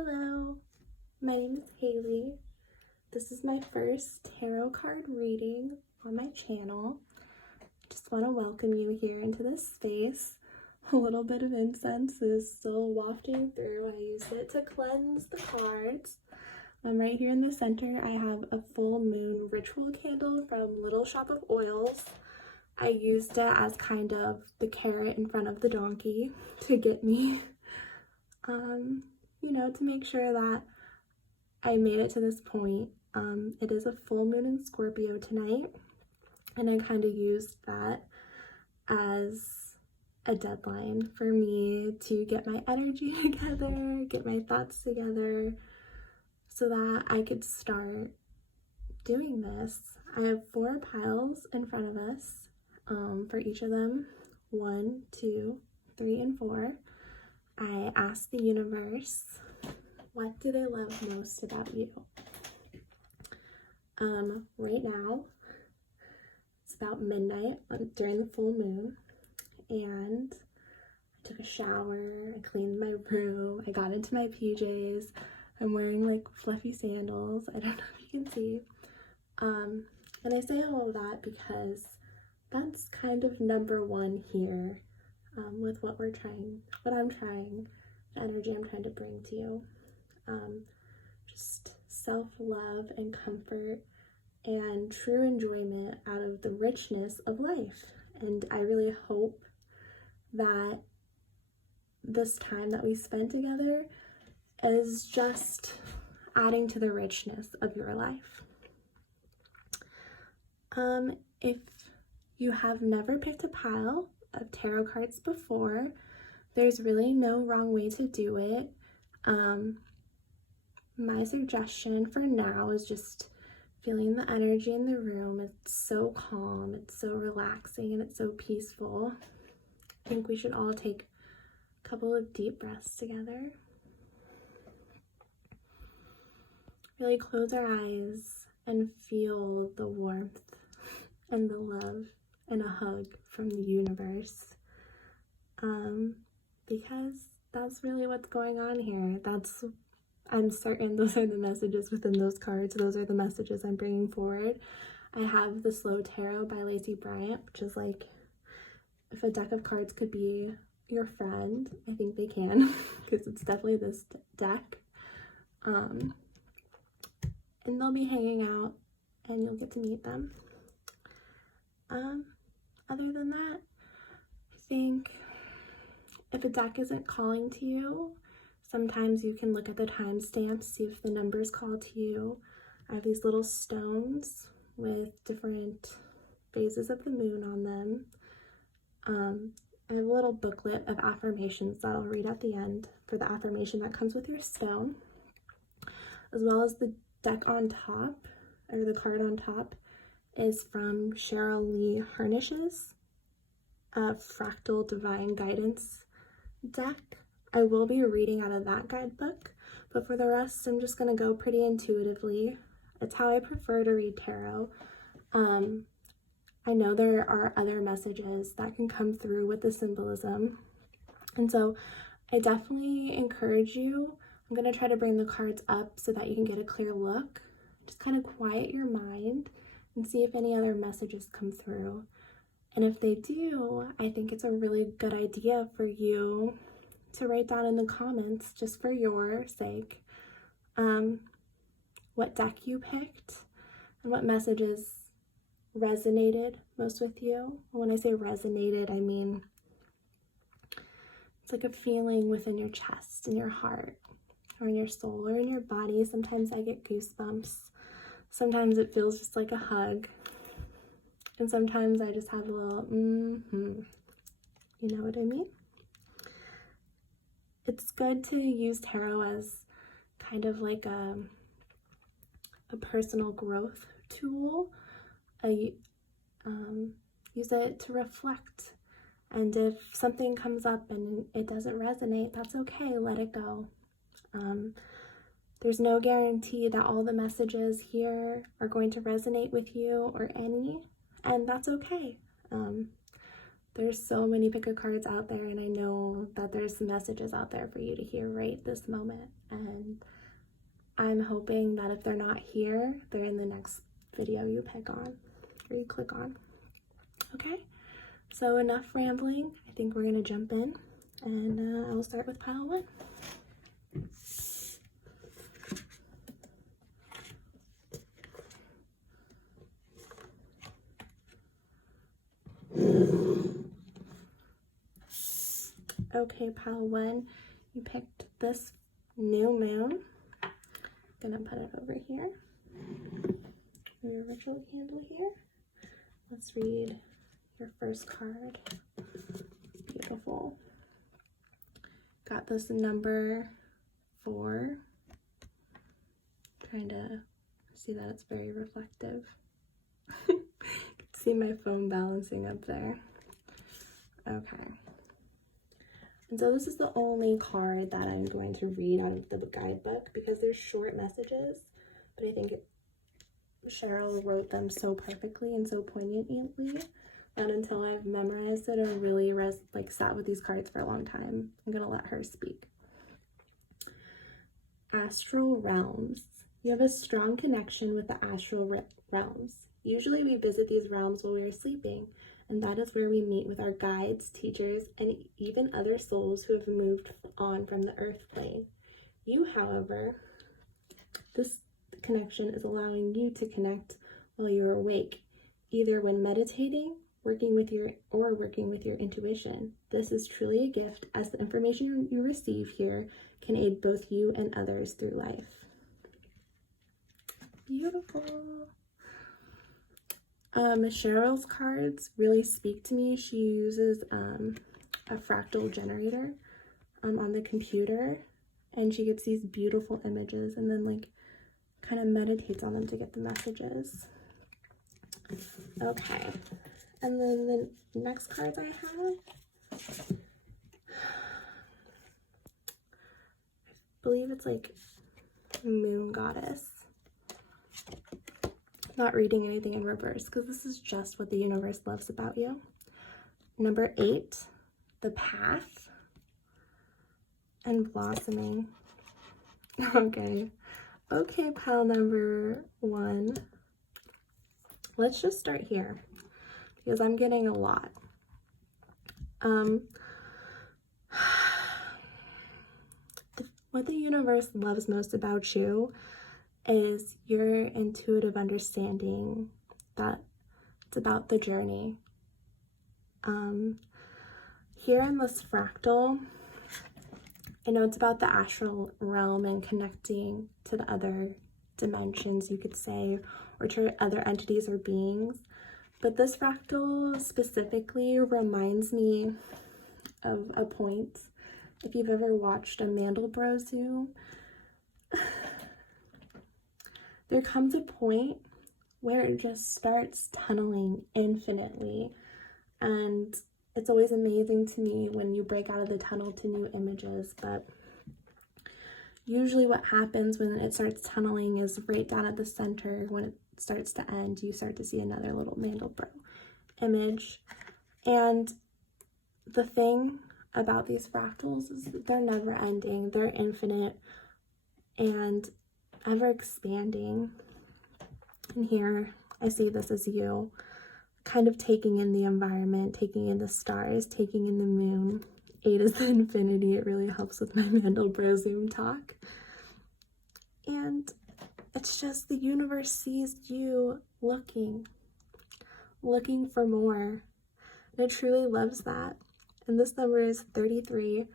Hello, my name is Haley. This is my first tarot card reading on my channel. Just want to welcome you here into this space. A little bit of incense is still wafting through. I use it to cleanse the cards. Right here in the center, I have a full moon ritual candle from Little Shop of Oils. I used it as kind of the carrot in front of the donkey to get me, to make sure that I made it to this point. It is a full moon in Scorpio tonight, and I kind of used that as a deadline for me to get my energy together, get my thoughts together, so that I could start doing this. I have 4 piles in front of us, for each of them, 1, 2, 3, and 4. I asked the universe, what do they love most about you? Right now, it's about midnight during the full moon, and I took a shower, I cleaned my room, I got into my PJs. I'm wearing like fluffy sandals. I don't know if you can see. And I say all of that because that's kind of number one here, with what I'm trying, the energy I'm trying to bring to you. Just self-love and comfort and true enjoyment out of the richness of life. And I really hope that this time that we spent together is just adding to the richness of your life. If you have never picked a pile of tarot cards before, there's really no wrong way to do it. My suggestion for now is just feeling the energy in the room. It's so calm, it's so relaxing, and it's so peaceful. I think we should all take a couple of deep breaths together. Really close our eyes and feel the warmth and the love and a hug from the universe. Because that's really what's going on here. I'm certain those are the messages within those cards. Those are the messages I'm bringing forward. I have the Slow Tarot by Lacey Bryant, which is like, if a deck of cards could be your friend, I think they can, because it's definitely this deck. And they'll be hanging out and you'll get to meet them. Other than that, I think if a deck isn't calling to you, sometimes you can look at the timestamps, see if the numbers call to you. I have these little stones with different phases of the moon on them. I have a little booklet of affirmations that I'll read at the end for the affirmation that comes with your stone, as well as the deck on top, or the card on top, is from Cheryl Lee Harnish's Fractal Divine Guidance deck. I will be reading out of that guidebook, but for the rest, I'm just going to go pretty intuitively. It's how I prefer to read tarot. I know there are other messages that can come through with the symbolism, and so I definitely encourage you. I'm going to try to bring the cards up so that you can get a clear look. Just kind of quiet your mind and see if any other messages come through. And if they do, I think it's a really good idea for you to write down in the comments, just for your sake, what deck you picked and what messages resonated most with you. When I say resonated, I mean it's like a feeling within your chest, in your heart, or in your soul, or in your body. Sometimes I get goosebumps. Sometimes it feels just like a hug. And sometimes I just have a little, you know what I mean? It's good to use tarot as kind of like a personal growth tool. Use it to reflect. And if something comes up and it doesn't resonate, that's okay, let it go. There's no guarantee that all the messages here are going to resonate with you or any, and that's okay. There's so many pick a cards out there, and I know that there's messages out there for you to hear right this moment. And I'm hoping that if they're not here, they're in the next video you pick on or you click on. Okay, so enough rambling. I think we're gonna jump in, and I'll start with pile 1. Okay, pile 1, you picked this new moon. Gonna put it over here. Your ritual candle here. Let's read your first card. Beautiful. Got this number 4. Trying to see that it's very reflective. You can see my phone balancing up there. Okay. And so this is the only card that I'm going to read out of the guidebook because they're short messages, but I think Cheryl wrote them so perfectly and so poignantly that until I've memorized it or really sat with these cards for a long time, I'm going to let her speak. Astral realms. You have a strong connection with the astral realms. Usually we visit these realms while we are sleeping, and that is where we meet with our guides, teachers, and even other souls who have moved on from the earth plane. You, however, this connection is allowing you to connect while you're awake, either when meditating, working with your intuition. This is truly a gift, as the information you receive here can aid both you and others through life. Beautiful. Cheryl's cards really speak to me. She uses a fractal generator on the computer, and she gets these beautiful images and then kind of meditates on them to get the messages. Okay, and then the next cards I have, I believe it's Moon Goddess. Not reading anything in reverse because this is just what the universe loves about you. Number 8, the path and blossoming. Okay, pile number 1. Let's just start here because I'm getting a lot. What the universe loves most about you is your intuitive understanding that it's about the journey. Here in this fractal, I know it's about the astral realm and connecting to the other dimensions, you could say, or to other entities or beings. But this fractal specifically reminds me of a point. If you've ever watched a Mandelbrot Zoom, there comes a point where it just starts tunneling infinitely, and it's always amazing to me when you break out of the tunnel to new images. But usually what happens when it starts tunneling is right down at the center, when it starts to end, you start to see another little Mandelbrot image. And the thing about these fractals is that they're never ending, they're infinite and ever expanding. And here I see this as you kind of taking in the environment, taking in the stars, taking in the moon. 8 is the infinity. It really helps with my Mandelbrot Zoom talk. And it's just the universe sees you looking for more. And it truly loves that. And this number is 33.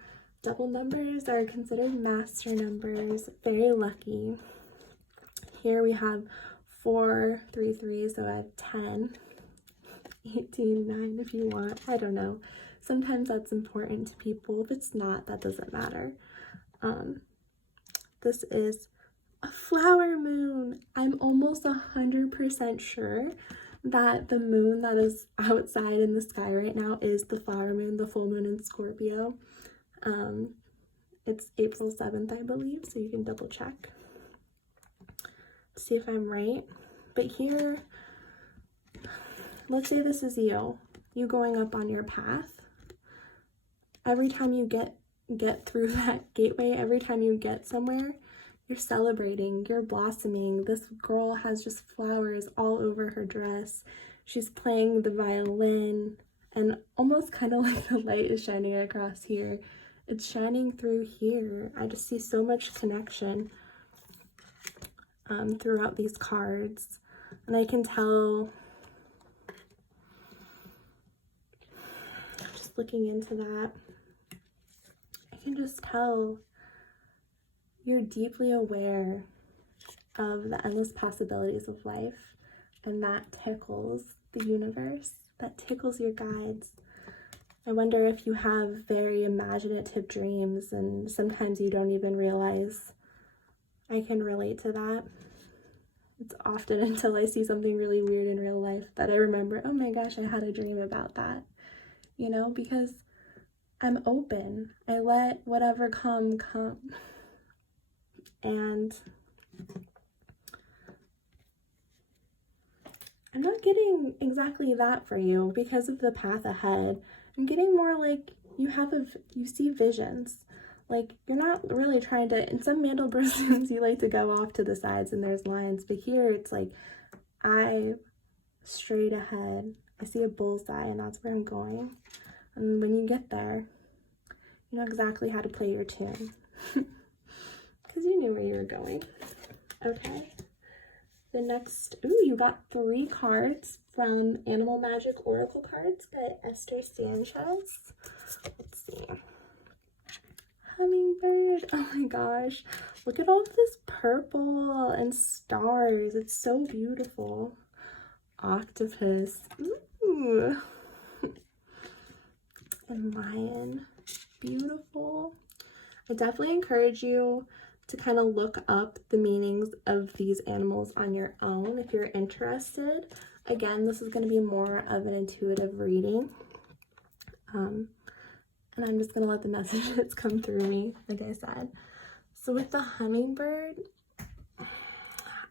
Double numbers are considered master numbers, very lucky. Here we have 4, 3, 3, so I have 10, 18, 9 if you want. I don't know. Sometimes that's important to people. If it's not, that doesn't matter. This is a flower moon. I'm almost 100% sure that the moon that is outside in the sky right now is the flower moon, the full moon in Scorpio. It's April 7th, I believe, so you can double check. See if I'm right. But here, let's say this is you, you going up on your path. Every time you get through that gateway, every time you get somewhere, you're celebrating, you're blossoming. This girl has just flowers all over her dress. She's playing the violin, and almost kind of like the light is shining across here. It's shining through here. I just see so much connection throughout these cards. And I can tell, just looking into that, I can just tell you're deeply aware of the endless possibilities of life, and that tickles the universe, that tickles your guides. I wonder if you have very imaginative dreams, and sometimes you don't even realize. I can relate to that. It's often until I see something really weird in real life that I remember, oh my gosh, I had a dream about that, you know, because I'm open. I let whatever come. And I'm not getting exactly that for you because of the path ahead. I'm getting more like you see visions. Like, you're not really trying to, in some Mandelbrot you like to go off to the sides and there's lines, but here it's like, straight ahead. I see a bullseye and that's where I'm going. And when you get there, you know exactly how to play your tune. Because you knew where you were going. Okay. The next, you got 3 cards from Animal Magic Oracle Cards by Esther Sanchez. Let's see. Hummingbird. Oh my gosh. Look at all of this purple and stars. It's so beautiful. Octopus. Ooh. And lion. Beautiful. I definitely encourage you to kind of look up the meanings of these animals on your own if you're interested. Again, this is going to be more of an intuitive reading. And I'm just going to let the messages come through me, like I said. So with the hummingbird,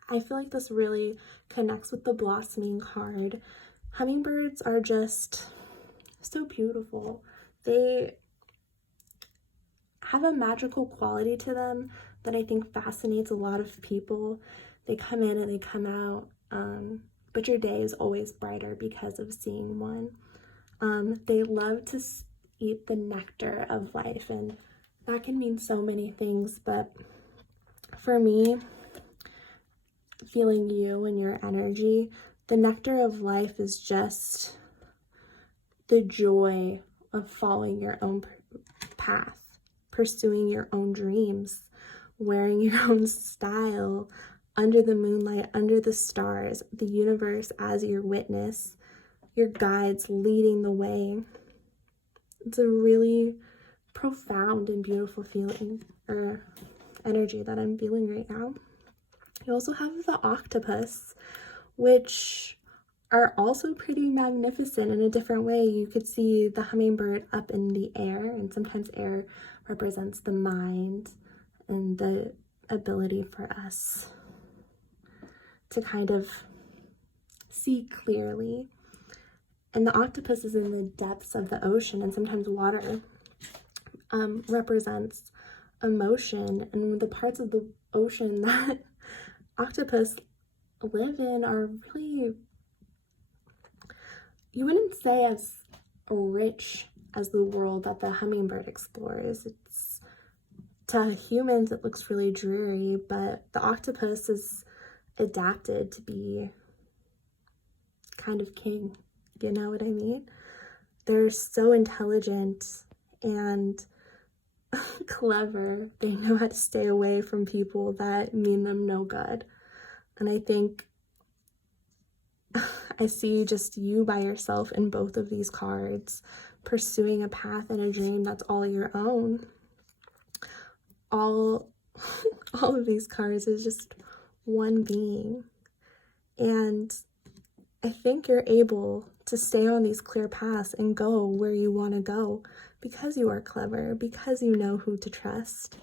I feel like this really connects with the blossoming card. Hummingbirds are just so beautiful. They have a magical quality to them that I think fascinates a lot of people. They come in and they come out, but your day is always brighter because of seeing one. They love to eat the nectar of life, and that can mean so many things, but for me, feeling you and your energy, the nectar of life is just the joy of following your own path, pursuing your own dreams, wearing your own style, under the moonlight, under the stars, the universe as your witness, your guides leading the way. It's a really profound and beautiful feeling or energy that I'm feeling right now. You also have the octopus, which are also pretty magnificent in a different way. You could see the hummingbird up in the air, and sometimes air represents the mind and the ability for us to kind of see clearly. And the octopus is in the depths of the ocean, and sometimes water represents emotion. And the parts of the ocean that octopus live in are really, you wouldn't say as rich as the world that the hummingbird explores. It's, to humans, it looks really dreary, but the octopus is adapted to be kind of king. You know what I mean? They're so intelligent and clever. They know how to stay away from people that mean them no good. And I think I see just you by yourself in both of these cards, pursuing a path and a dream that's all your own. All of these cards is just one being. And I think you're able to stay on these clear paths and go where you want to go because you are clever, because you know who to trust.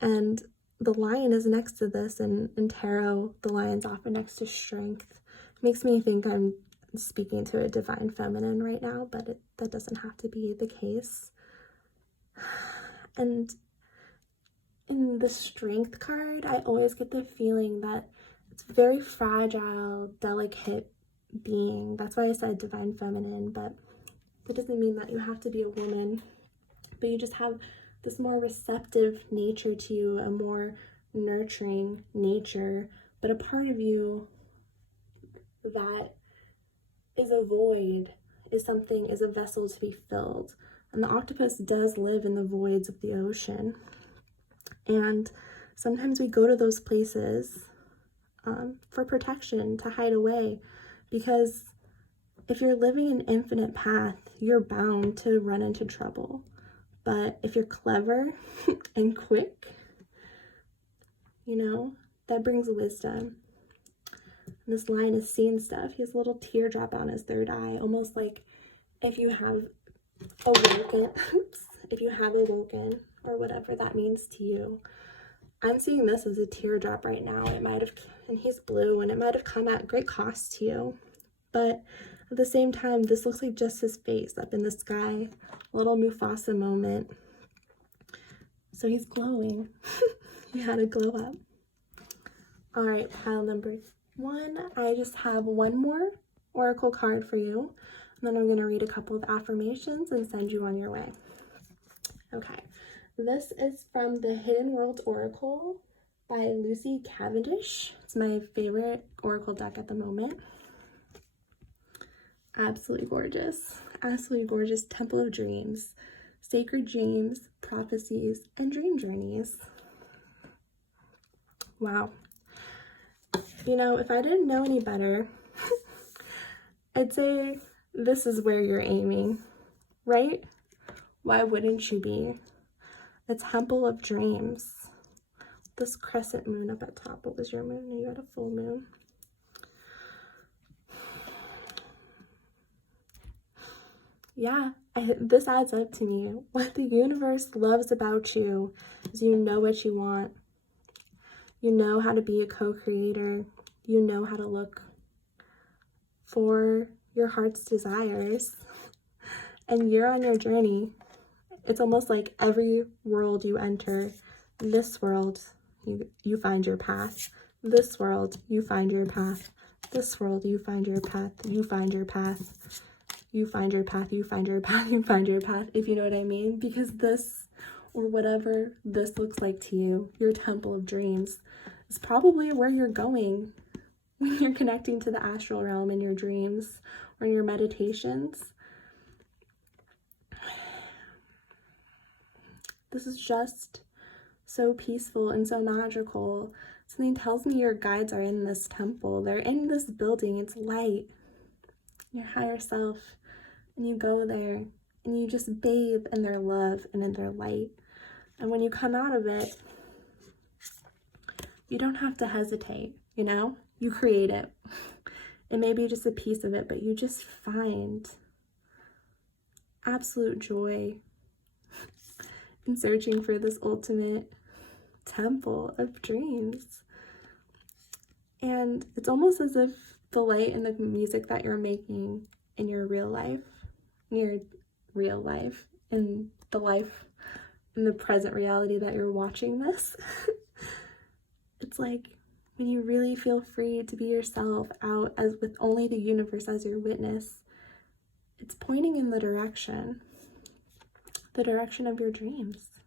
And the lion is next to this, and in tarot, the lion's often next to strength. Makes me think I'm speaking to a divine feminine right now, but that doesn't have to be the case. And in the Strength card, I always get the feeling that it's very fragile, delicate being. That's why I said divine feminine, but that doesn't mean that you have to be a woman, but you just have this more receptive nature to you, a more nurturing nature, but a part of you that is a void, is a vessel to be filled. And the octopus does live in the voids of the ocean. And sometimes we go to those places for protection, to hide away, because if you're living an infinite path, you're bound to run into trouble. But if you're clever and quick, that brings wisdom. And this lion is seeing stuff. He has a little teardrop on his third eye, almost like if you have awoken, or whatever that means to you. I'm seeing this as a teardrop right now. And he's blue, and it might have come at great cost to you. But at the same time, this looks like just his face up in the sky. A little Mufasa moment. So he's glowing. He had a glow up. All right, pile number 1. I just have one more oracle card for you. And then I'm going to read a couple of affirmations and send you on your way. Okay. This is from the Hidden World Oracle by Lucy Cavendish. It's my favorite oracle deck at the moment. Absolutely gorgeous. Absolutely gorgeous. Temple of Dreams, Sacred Dreams, Prophecies, and Dream Journeys. Wow. If I didn't know any better, I'd say this is where you're aiming, right? Why wouldn't you be? A Temple of Dreams. This crescent moon up at top. What was your moon? You had a full moon. Yeah, this adds up to me. What the universe loves about you is you know what you want. You know how to be a co-creator. You know how to look for your heart's desires. And you're on your journey. It's almost like every world you enter, this world, you find your path. This world, you find your path. This world, you find your path. You find your path. You find your path, you find your path, you find your path, if you know what I mean. Because this, or whatever this looks like to you, your Temple of Dreams, is probably where you're going when you're connecting to the astral realm in your dreams or in your meditations. This is just so peaceful and so magical. Something tells me your guides are in this temple. They're in this building. It's light. Your higher self. And you go there and you just bathe in their love and in their light. And when you come out of it, you don't have to hesitate, You create it. It may be just a piece of it, but you just find absolute joy in searching for this ultimate temple of dreams. And it's almost as if the light and the music that you're making in your real life, in the present reality that you're watching this, it's like when you really feel free to be yourself out as with only the universe as your witness, it's pointing in the direction of your dreams.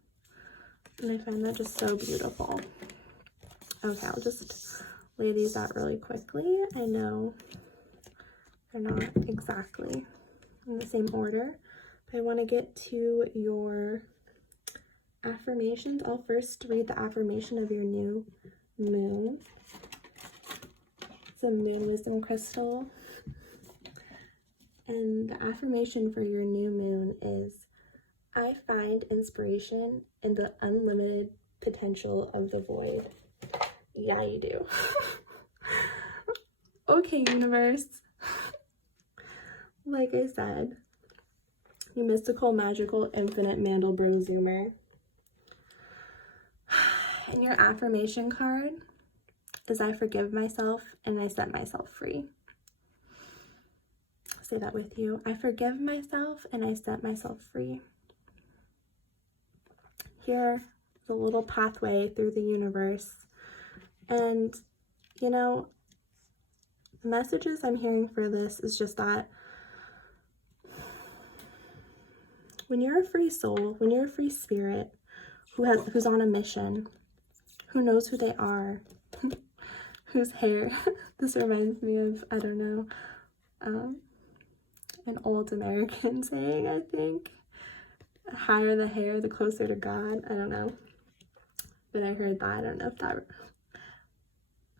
And I find that just so beautiful. Okay, I'll just lay these out really quickly. I know they're not exactly in the same order, but I want to get to your affirmations. I'll first read the affirmation of your new moon. It's a moon wisdom crystal. And the affirmation for your new moon is, I find inspiration in the unlimited potential of the void. Yeah, you do. Okay, universe. Like I said, you mystical, magical, infinite Mandelbrot Zoomer. And your affirmation card is, I forgive myself and I set myself free. say that with you. I forgive myself and I set myself free. Here is a little pathway through the universe. And, you know, the messages I'm hearing for this is just that when you're a free soul, when you're a free spirit who's on a mission, who knows who they are, whose hair, this reminds me of, I don't know, an old American saying, I think, the higher the hair, the closer to God. I don't know, but I heard that. I don't know if that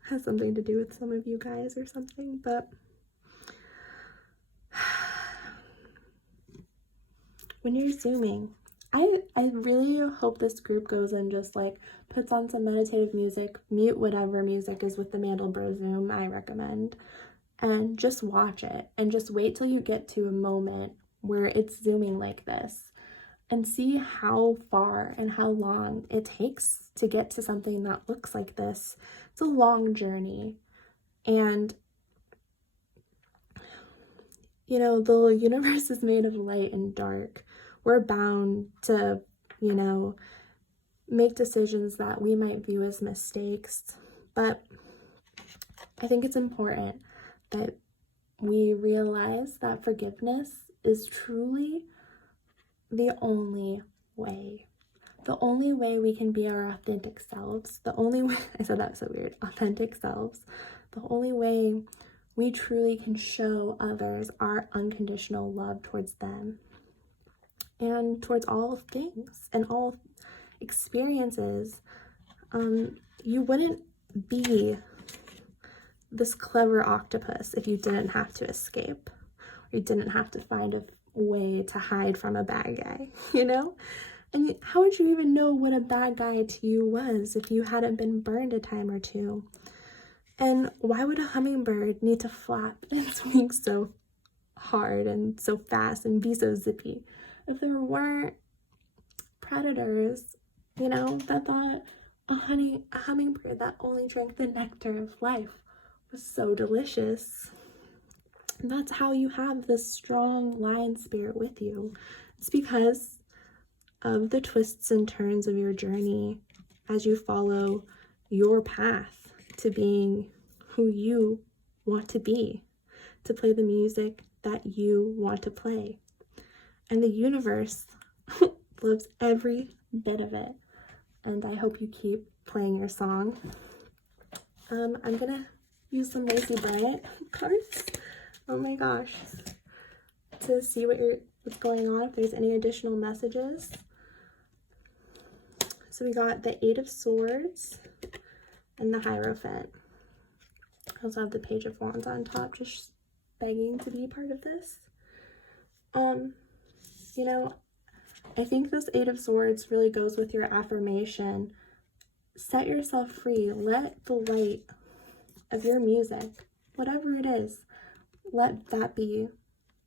has something to do with some of you guys or something, but when you're zooming, I really hope this group goes and just like puts on some meditative music, mute whatever music is with the Mandelbrot Zoom, I recommend, and just watch it and just wait till you get to a moment where it's zooming like this and see how far and how long it takes to get to something that looks like this. It's a long journey, and you know, the universe is made of light and dark. We're bound to, you know, make decisions that we might view as mistakes. But I think it's important that we realize that forgiveness is truly the only way. The only way we can be our authentic selves. The only way, I said that so weird, authentic selves. The only way we truly can show others our unconditional love towards them and towards all things and all experiences. You wouldn't be this clever octopus if you didn't have to escape, or you didn't have to find a way to hide from a bad guy, you know? And how would you even know what a bad guy to you was if you hadn't been burned a time or two? And why would a hummingbird need to flap its wings so hard and so fast and be so zippy if there weren't predators, you know, that thought a hummingbird that only drank the nectar of life was so delicious? And that's how you have this strong lion spirit with you. It's because of the twists and turns of your journey as you follow your path to being who you want to be, to play the music that you want to play. And the universe loves every bit of it. And I hope you keep playing your song. I'm gonna use some Lazy Bryant cards. Oh my gosh. To see what's going on, if there's any additional messages. So we got the 8 of Swords and the Hierophant. I also have the Page of Wands on top, just begging to be part of this. You know, I think this 8 of Swords really goes with your affirmation. Set yourself free. Let the light of your music, whatever it is, let that be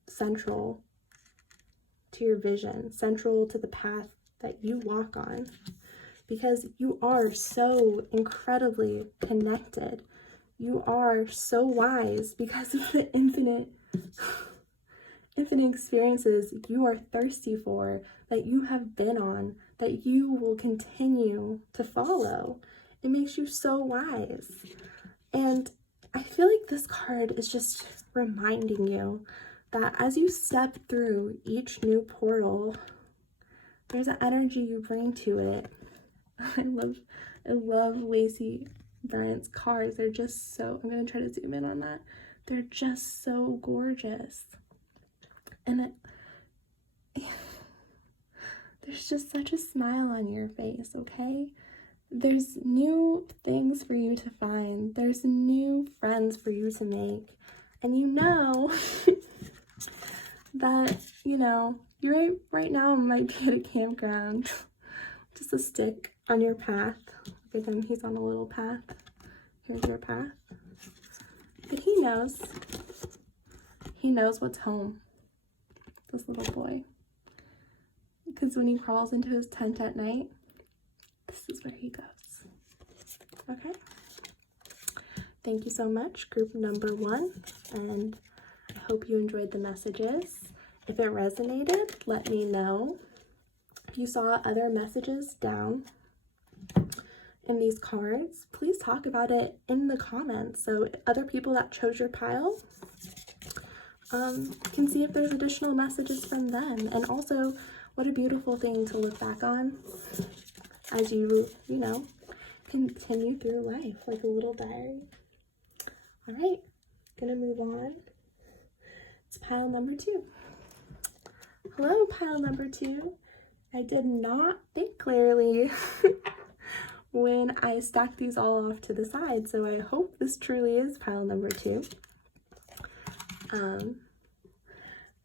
central to your vision, central to the path that you walk on. Because you are so incredibly connected. You are so wise because of the infinite experiences you are thirsty for, that you have been on, that you will continue to follow. It makes you so wise. And I feel like this card is just reminding you that as you step through each new portal, there's an energy you bring to it. I love Lazy Bryant's cards. They're just so, I'm going to try to zoom in on that. They're just so gorgeous. And there's just such a smile on your face, okay? There's new things for you to find. There's new friends for you to make. And you know that, you know, you're right now might be at a campground. Just a stick on your path. Look at him, he's on a little path. Here's your path. But he knows what's home, this little boy. Because when he crawls into his tent at night, this is where he goes. Okay? Thank you so much, group number 1. And I hope you enjoyed the messages. If it resonated, let me know. If you saw other messages down in these cards, please talk about it in the comments so other people that chose your pile can see if there's additional messages from them. And also, what a beautiful thing to look back on as you know, continue through life, like a little diary. All right, gonna move on. It's pile number 2. Hello, pile number 2. I did not think clearly when I stacked these all off to the side, so I hope this truly is pile number 2.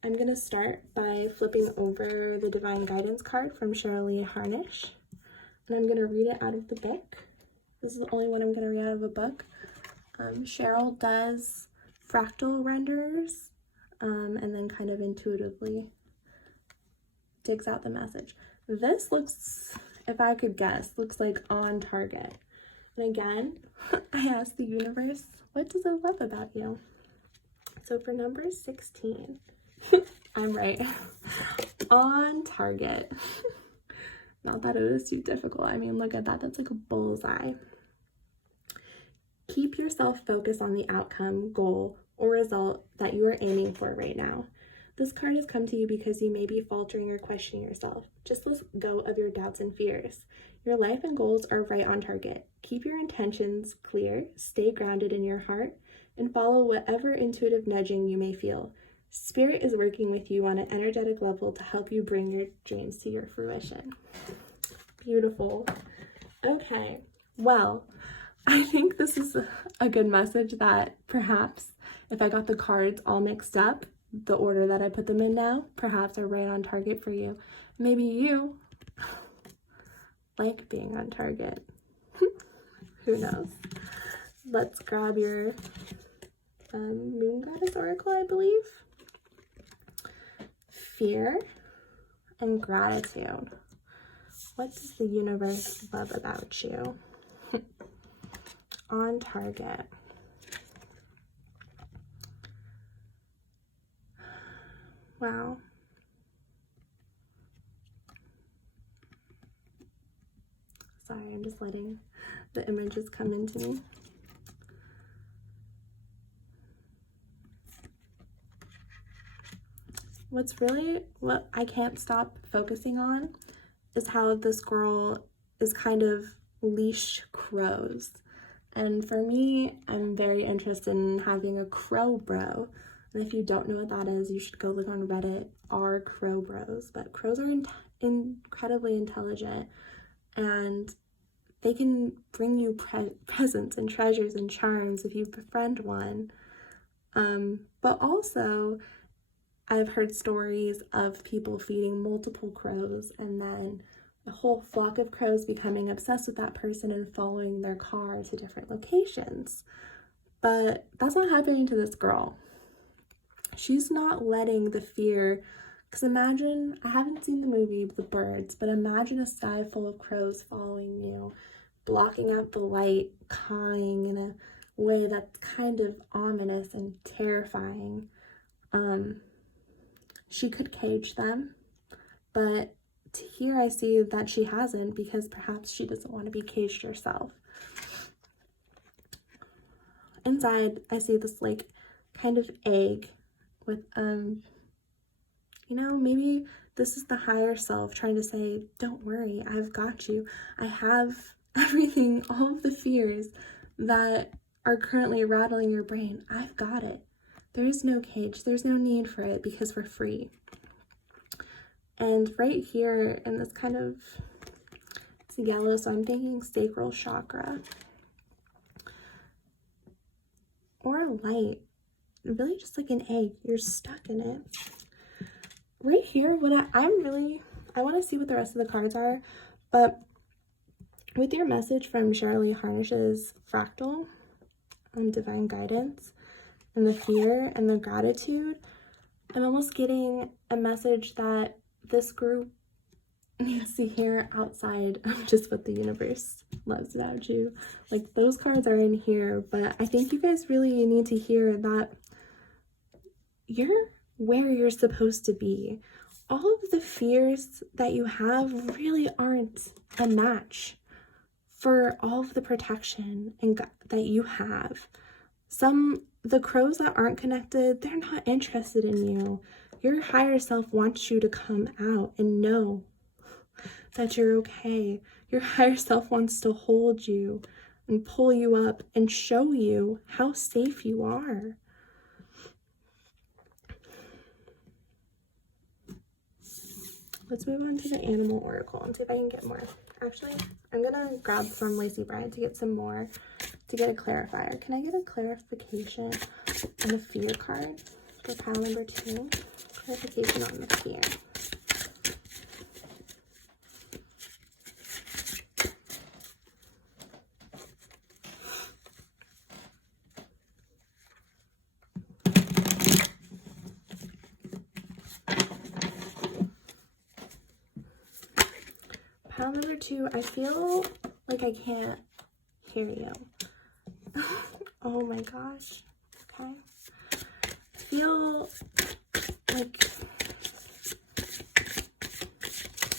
I'm gonna start by flipping over the Divine Guidance card from Cheryl Lee Harnish, and I'm gonna read it out of the book. This is the only one I'm gonna read out of a book. Cheryl does fractal renders, and then kind of intuitively digs out the message. This looks, if I could guess, looks like on target. And again, I asked the universe, what does it love about you? So for number 16, I'm right. On target. Not that it was too difficult. I mean, look at that. That's like a bullseye. Keep yourself focused on the outcome, goal, or result that you are aiming for right now. This card has come to you because you may be faltering or questioning yourself. Just let go of your doubts and fears. Your life and goals are right on target. Keep your intentions clear, stay grounded in your heart, and follow whatever intuitive nudging you may feel. Spirit is working with you on an energetic level to help you bring your dreams to your fruition. Beautiful. Okay, well, I think this is a good message that perhaps if I got the cards all mixed up, the order that I put them in now, perhaps are right on target for you. Maybe you like being on target. Who knows? Let's grab your Moon Goddess Oracle, I believe. Fear and gratitude. What does the universe love about you? On target. Wow. Sorry, I'm just letting the images come into me. What I can't stop focusing on is how this girl is kind of leash crows. And for me, I'm very interested in having a crow bro. And if you don't know what that is, you should go look on Reddit, are crow bros. But crows are incredibly intelligent, and they can bring you presents and treasures and charms if you befriend one. But also, I've heard stories of people feeding multiple crows and then a whole flock of crows becoming obsessed with that person and following their car to different locations. But that's not happening to this girl. She's not letting the fear, because imagine, I haven't seen the movie The Birds, but imagine a sky full of crows following you, blocking out the light, cawing in a way that's kind of ominous and terrifying. She could cage them, but here I see that she hasn't, because perhaps she doesn't want to be caged herself. Inside, I see this like kind of egg with, maybe this is the higher self trying to say, don't worry, I've got you. I have everything, all of the fears that are currently rattling your brain. I've got it. There is no cage. There's no need for it because we're free. And right here in this kind of, it's yellow, so I'm thinking sacral chakra. Or a light. Really just like an egg. You're stuck in it. Right here, I want to see what the rest of the cards are, but with your message from Cheryl Lee Harnish's Fractal on Divine Guidance, and the fear and the gratitude, I'm almost getting a message that this group needs to hear outside of just what the universe loves about you. Like, those cards are in here, but I think you guys really need to hear that you're where you're supposed to be. All of the fears that you have really aren't a match for all of the protection that you have. The crows that aren't connected, they're not interested in you. Your higher self wants you to come out and know that you're okay. Your higher self wants to hold you and pull you up and show you how safe you are. Let's move on to the animal oracle and see if I can get more. Actually, I'm gonna grab from Lacey Bryant to get some more, to get a clarifier. Can I get a clarification on the fear card for pile number 2? Clarification on the fear. Pile number 2, I feel like I can't hear you. Oh my gosh. Okay. I feel like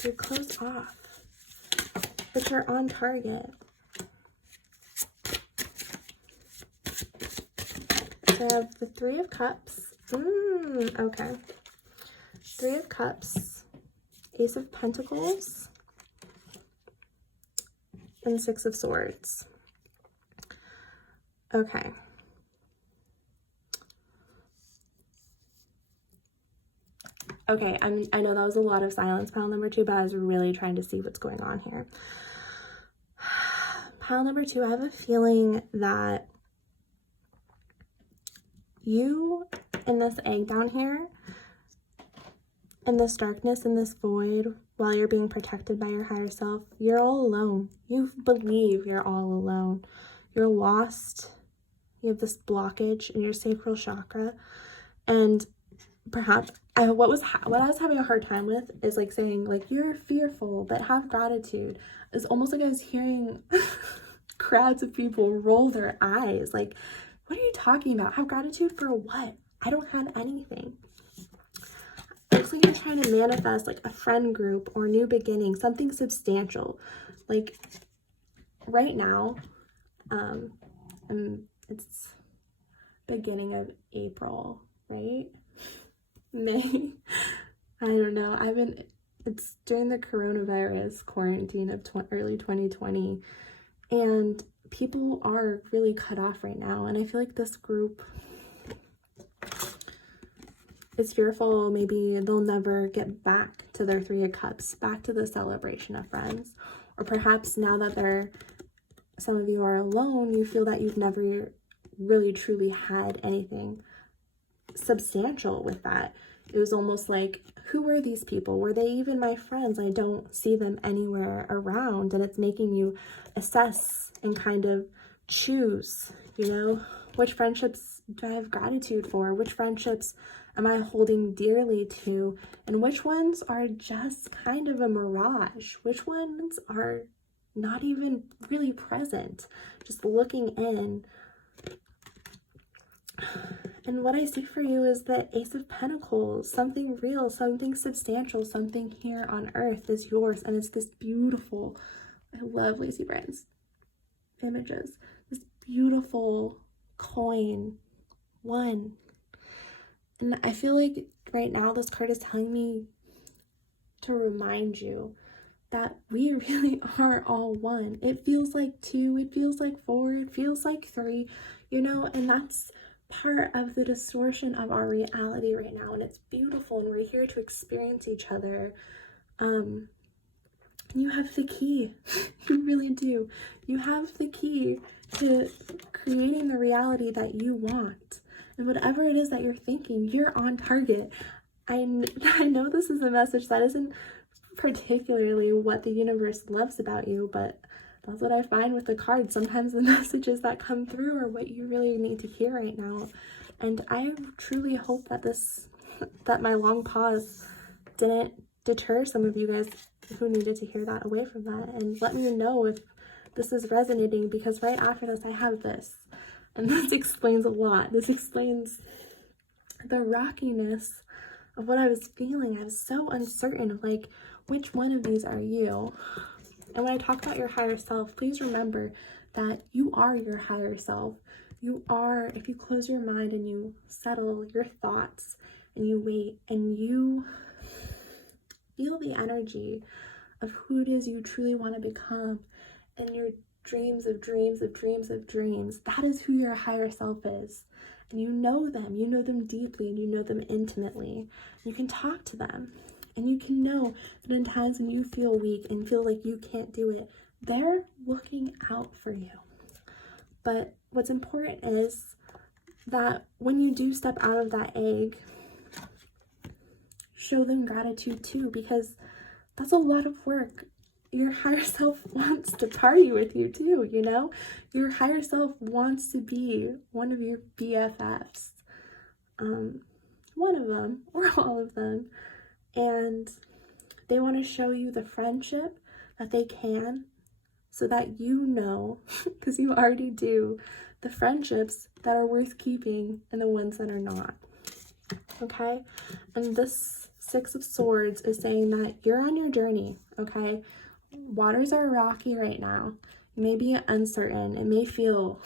you're closed off, but you're on target. So I have the 3 of Cups. Okay. 3 of Cups, Ace of Pentacles, and 6 of Swords. Okay. Okay, I know that was a lot of silence, pile number 2, but I was really trying to see what's going on here. Pile number 2, I have a feeling that you, in this egg down here, in this darkness, in this void, while you're being protected by your higher self, you're all alone. You believe you're all alone. You're lost. You have this blockage in your sacral chakra. And perhaps what I was having a hard time with is like saying like, you're fearful, but have gratitude. It's almost like I was hearing crowds of people roll their eyes. Like, what are you talking about? Have gratitude for what? I don't have anything. It looks like you're trying to manifest like a friend group or new beginning, something substantial. Like right now, and it's beginning of April, right? May. I don't know. It's during the coronavirus quarantine of early 2020, and people are really cut off right now. And I feel like this group is fearful maybe they'll never get back to their 3 of Cups, back to the celebration of friends. Or perhaps now that some of you are alone, you feel that you've never really truly had anything substantial with that. It was almost like, who were these people? Were they even my friends? I don't see them anywhere around. And it's making you assess and kind of choose, which friendships do I have gratitude for? Which friendships am I holding dearly to? And which ones are just kind of a mirage? Which ones are not even really present? Just looking in. And what I see for you is the Ace of Pentacles. Something real, something substantial, something here on earth is yours. And it's this beautiful, I love Lacey Bryant's images, this beautiful coin, 1. And I feel like right now this card is telling me to remind you that we really are all one. It feels like 2, it feels like 4, it feels like 3, and that's part of the distortion of our reality right now. And it's beautiful, and we're here to experience each other. You have the key. You really do. You have the key to creating the reality that you want. And whatever it is that you're thinking, you're on target. I know this is a message that isn't particularly what the universe loves about you, but that's what I find with the cards. Sometimes the messages that come through are what you really need to hear right now. And I truly hope that my long pause didn't deter some of you guys who needed to hear that away from that. And let me know if this is resonating, because right after this I have this. And this explains a lot. This explains the rockiness of what I was feeling. I was so uncertain of like, which one of these are you? And when I talk about your higher self, please remember that you are your higher self. You are, if you close your mind and you settle your thoughts and you wait and you feel the energy of who it is you truly want to become and your dreams of dreams of dreams of dreams, that is who your higher self is. And you know them deeply, and you know them intimately. You can talk to them, and you can know that in times when you feel weak and feel like you can't do it, they're looking out for you. But what's important is that when you do step out of that egg, show them gratitude too, because that's a lot of work. Your higher self wants to party with you too, you know? Your higher self wants to be one of your BFFs. One of them, or all of them. And they want to show you the friendship that they can, so that you know, because you already do, the friendships that are worth keeping and the ones that are not. Okay? And this Six of Swords is saying that you're on your journey, okay? Waters are rocky right now. It may be uncertain. It may feel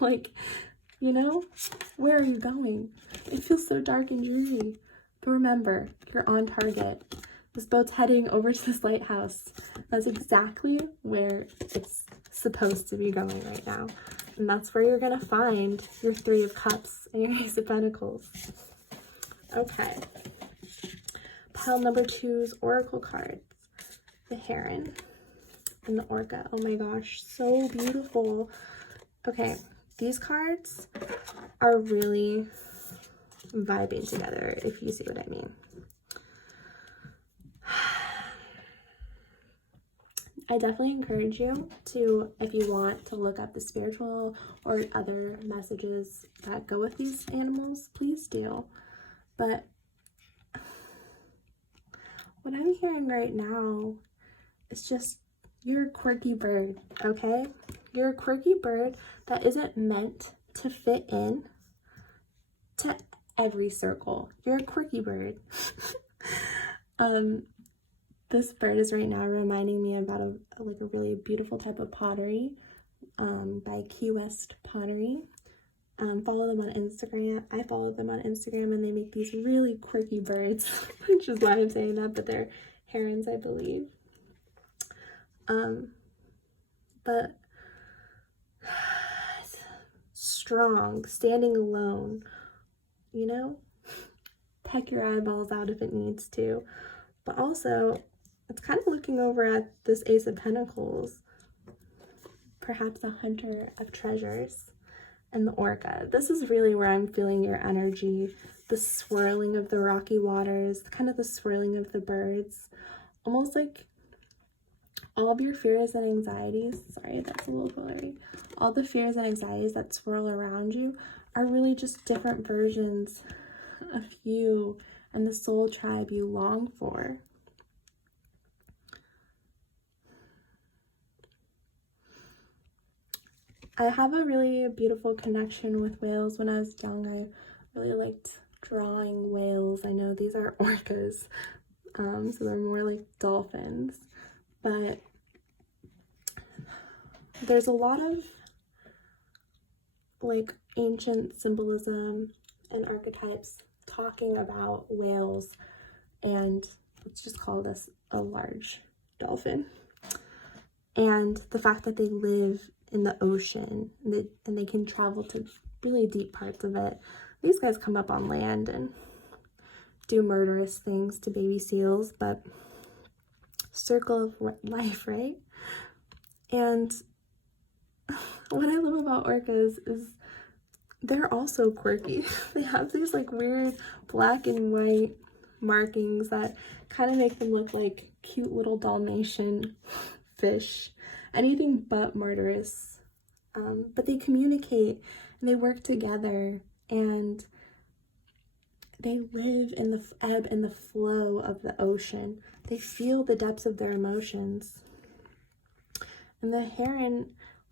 like, you know, where are you going? It feels so dark and dreary. But remember, you're on target. This boat's heading over to this lighthouse. That's exactly where it's supposed to be going right now. And that's where you're going to find your Three of Cups and your Ace of Pentacles. Okay. Pile number 2's Oracle cards. The Heron and the Orca. Oh my gosh, so beautiful. Okay, these cards are really vibing together, if you see what I mean. I definitely encourage you to, if you want to look up the spiritual or other messages that go with these animals, please do. But what I'm hearing right now, it's just, you're a quirky bird, okay? You're a quirky bird that isn't meant to fit in to every circle. You're a quirky bird. This bird is right now reminding me about a really beautiful type of pottery by Key West Pottery. Follow them on Instagram. I follow them on Instagram, and they make these really quirky birds, which is why I'm saying that, but they're herons, I believe. But strong, standing alone, you know, peck your eyeballs out if it needs to. But also, it's kind of looking over at this Ace of Pentacles, perhaps a hunter of treasures, and the Orca. This is really where I'm feeling your energy, the swirling of the rocky waters, kind of the swirling of the birds, almost like all of your fears and anxieties, sorry, that's a little blurry, all the fears and anxieties that swirl around you are really just different versions of you and the soul tribe you long for. I have a really beautiful connection with whales. When I was young, I really liked drawing whales. I know these are orcas, so they're more like dolphins, but there's a lot of like ancient symbolism and archetypes talking about whales, and let's just call this a large dolphin, and the fact that they live in the ocean and they can travel to really deep parts of it. These guys come up on land and do murderous things to baby seals, but circle of life, right? And what I love about orcas is they're also quirky. They have these like weird black and white markings that kind of make them look like cute little Dalmatian fish, anything but murderous. But they communicate and they work together, and they live in the ebb and the flow of the ocean. They feel the depths of their emotions. And the heron,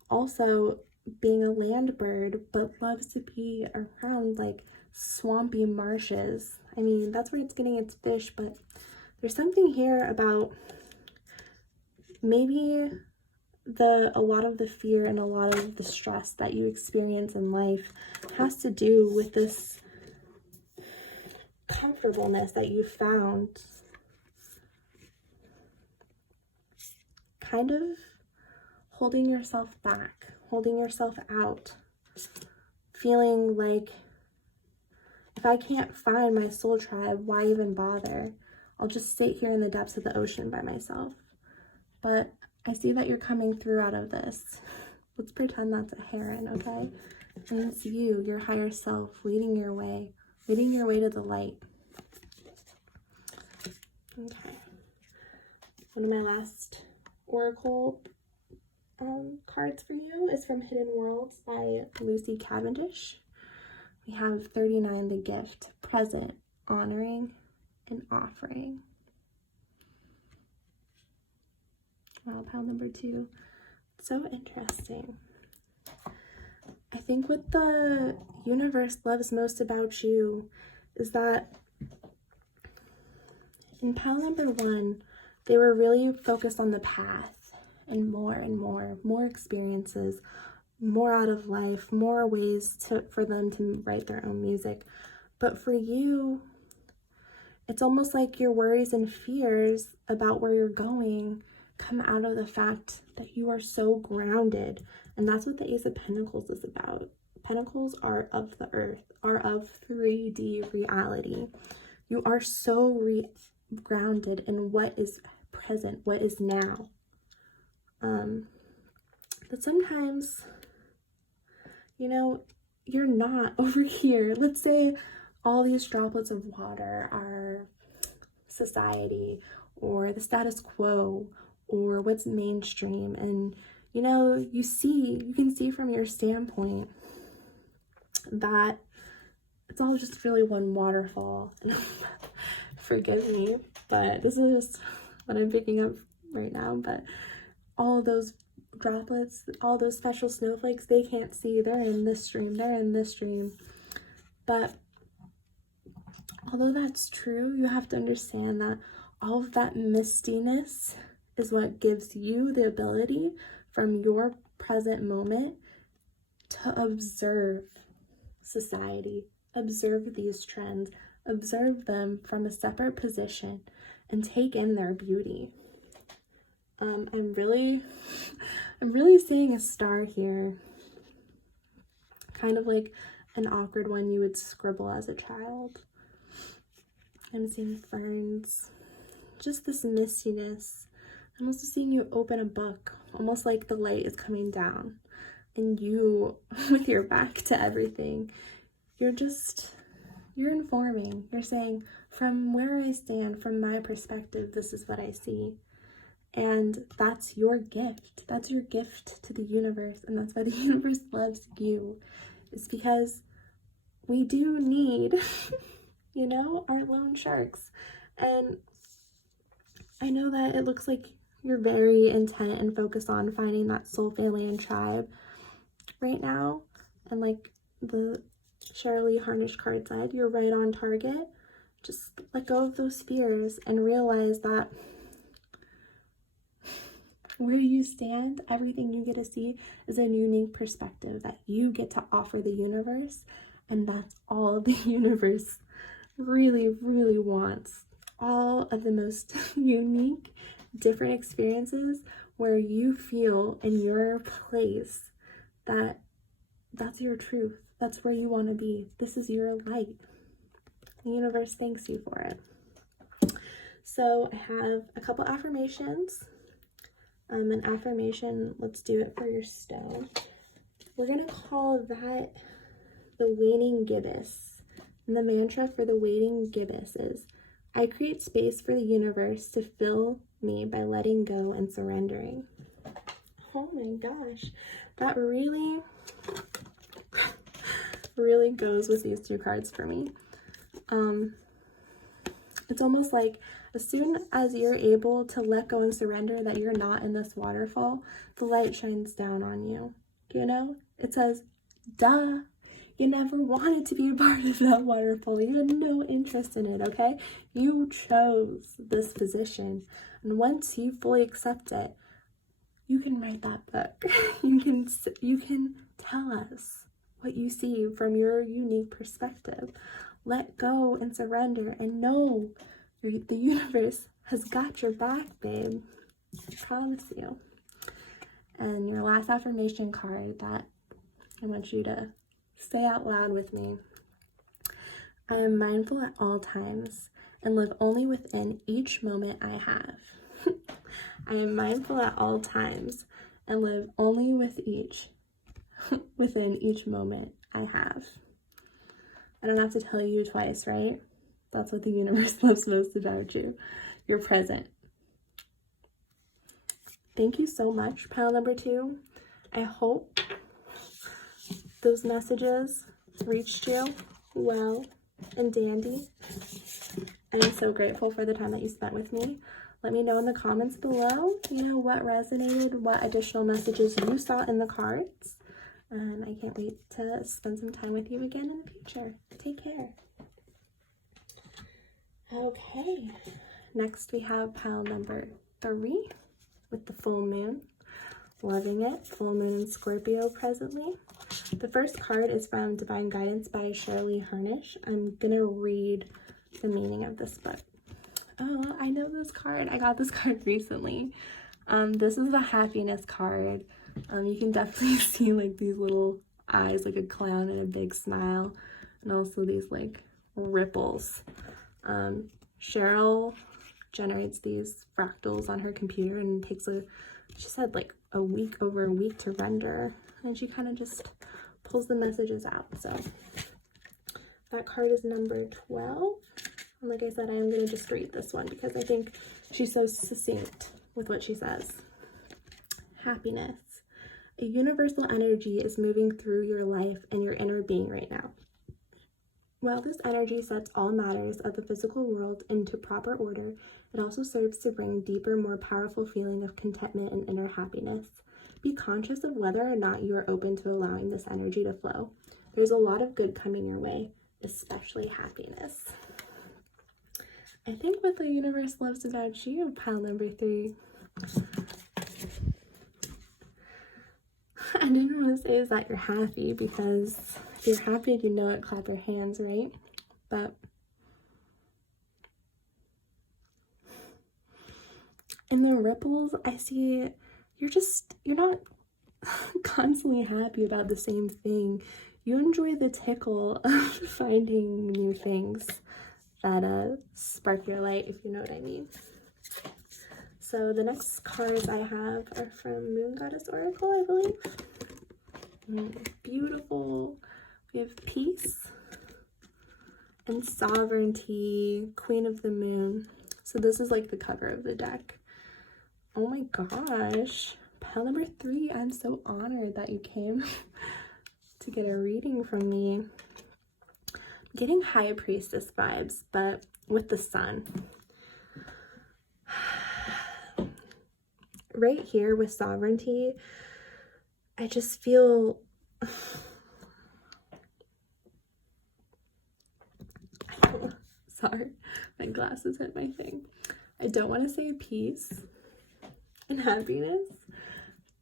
also being a land bird, but loves to be around like swampy marshes. I mean, that's where it's getting its fish, but there's something here about maybe a lot of the fear and a lot of the stress that you experience in life has to do with this comfortableness that you found kind of holding yourself back, holding yourself out, feeling like, if I can't find my soul tribe, why even bother? I'll just sit here in the depths of the ocean by myself. But I see that you're coming through out of this. Let's pretend that's a heron, okay? And it's you, your higher self, leading your way to the light. Okay. One of my last oracle cards for you is from Hidden Worlds by Lucy Cavendish. We have 39, the gift, present, honoring, and offering. Wow, pile number 2. So interesting. I think what the universe loves most about you is that in pile number 1, they were really focused on the path and more experiences, more out of life, more ways for them to write their own music. But for you, it's almost like your worries and fears about where you're going come out of the fact that you are so grounded. And that's what the Ace of Pentacles is about. Pentacles are of the earth, are of 3D reality. You are so grounded in what is present, what is now. But sometimes, you know, you're not over here. Let's say all these droplets of water are society or the status quo or what's mainstream, and you know, you can see from your standpoint that it's all just really one waterfall. Forgive me, but this is just what I'm picking up right now. But all those droplets, all those special snowflakes, they can't see. They're in this stream, they're in this stream. But although that's true, you have to understand that all of that mistiness is what gives you the ability from your present moment to observe society, observe these trends, observe them from a separate position, and take in their beauty. I'm really seeing a star here, kind of like an awkward one you would scribble as a child. I'm seeing ferns, just this mistiness. I'm also seeing you open a book, almost like the light is coming down, and you, with your back to everything, you're informing. You're saying, from where I stand, from my perspective, this is what I see. And that's your gift. That's your gift to the universe. And that's why the universe loves you. It's because we do need, you know, our lone sharks. And I know that it looks like you're very intent and focused on finding that soul family and tribe right now. And like the Shirley Harnish card said, you're right on target. Just let go of those fears and realize that where you stand, everything you get to see is a unique perspective that you get to offer the universe. And that's all the universe really, really wants. All of the most unique, different experiences where you feel in your place that that's your truth. That's where you want to be. This is your light. The universe thanks you for it. So I have a couple affirmations. An affirmation, let's do it for your stone. We're going to call that the Waning gibbous. And the mantra for the Waning gibbous is, I create space for the universe to fill me by letting go and surrendering. Oh my gosh, that really goes with these two cards for me. It's almost like as soon as you're able to let go and surrender that you're not in this waterfall, the light shines down on you. You know, it says, duh, You never wanted to be a part of that waterfall. You had no interest in it, okay? You chose this position. And once you fully accept it, you can write that book. You can tell us what you see from your unique perspective. Let go and surrender and know the universe has got your back, babe. I promise you. And your last affirmation card that I want you to say out loud with me. I am mindful at all times and live only within each moment I have. I am mindful at all times and live only within each moment I have. I don't have to tell you twice, right? That's what the universe loves most about you. You're present. Thank you so much, pile number 2. I hope those messages reached you well and dandy. I am so grateful for the time that you spent with me. Let me know in the comments below, what resonated, what additional messages you saw in the cards. And I can't wait to spend some time with you again in the future. Take care. Okay, next we have pile number 3 with the full moon. Loving it. Full moon in Scorpio presently. The first card is from Divine Guidance by Shirley Harnish. I'm going to read the meaning of this book. Oh, I know this card. I got this card recently. This is the happiness card. You can definitely see like these little eyes, like a clown and a big smile, and also these like ripples. Cheryl generates these fractals on her computer and takes she said like over a week to render, and she kind of just pulls the messages out. So that card is number 12. And like I said, I'm going to just read this one because I think she's so succinct with what she says. Happiness. A universal energy is moving through your life and your inner being right now. While this energy sets all matters of the physical world into proper order, it also serves to bring deeper, more powerful feeling of contentment and inner happiness. Be conscious of whether or not you are open to allowing this energy to flow. There's a lot of good coming your way, especially happiness. I think what the universe loves about you, pile number 3. I didn't want to say is that you're happy, because if you're happy, you know it, clap your hands, right? But in the ripples, I see you're not constantly happy about the same thing. You enjoy the tickle of finding new things that spark your light, if you know what I mean. So the next cards I have are from Moon Goddess Oracle, I believe. Beautiful. We have Peace and Sovereignty, Queen of the Moon. So this is like the cover of the deck. Oh my gosh. Pile number 3, I'm so honored that you came to get a reading from me. I'm getting High Priestess vibes, but with the sun. Right here with Sovereignty, I just feel sorry, my glasses hit my thing. I don't want to say peace and happiness,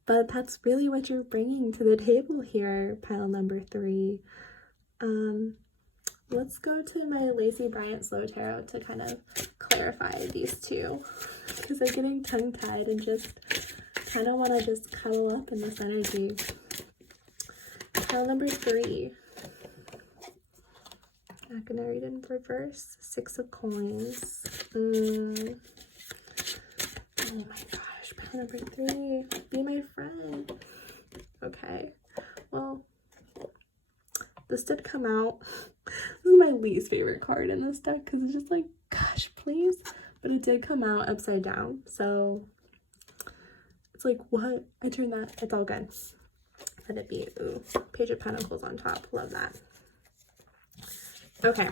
but that's really what you're bringing to the table here, pile number 3. Let's go to my Lacey Bryant Slow Tarot to kind of clarify these two, because I'm getting tongue-tied and just kind of want to just cuddle up in this energy. Pile number 3. I'm gonna read in reverse. 6 of Coins. Oh my gosh, pile number 3. Be my friend. Okay, well, this did come out. This is my least favorite card in this deck because it's just like, gosh, please. But it did come out upside down, so it's like, what? I turned that. It's all good. Let it be. Ooh, Page of Pentacles on top. Love that. Okay.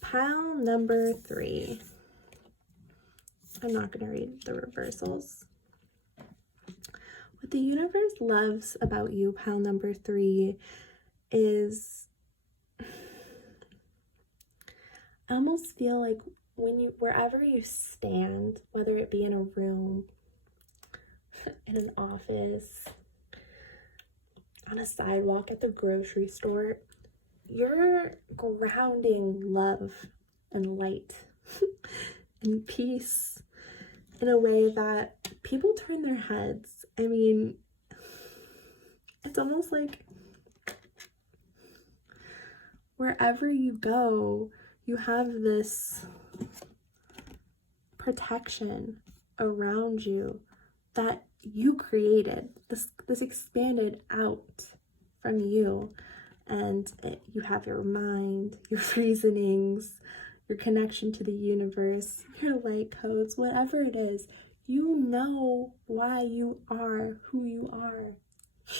Pile number 3. I'm not going to read the reversals. What the universe loves about you, pile number 3, is, I almost feel like wherever you stand, whether it be in a room, in an office, on a sidewalk, at the grocery store, you're grounding love and light and peace in a way that people turn their heads. I mean, it's almost like wherever you go, you have this protection around you that you created. This expanded out from you, and you have your mind, your reasonings, your connection to the universe, your light codes, whatever it is. You know why you are who you are.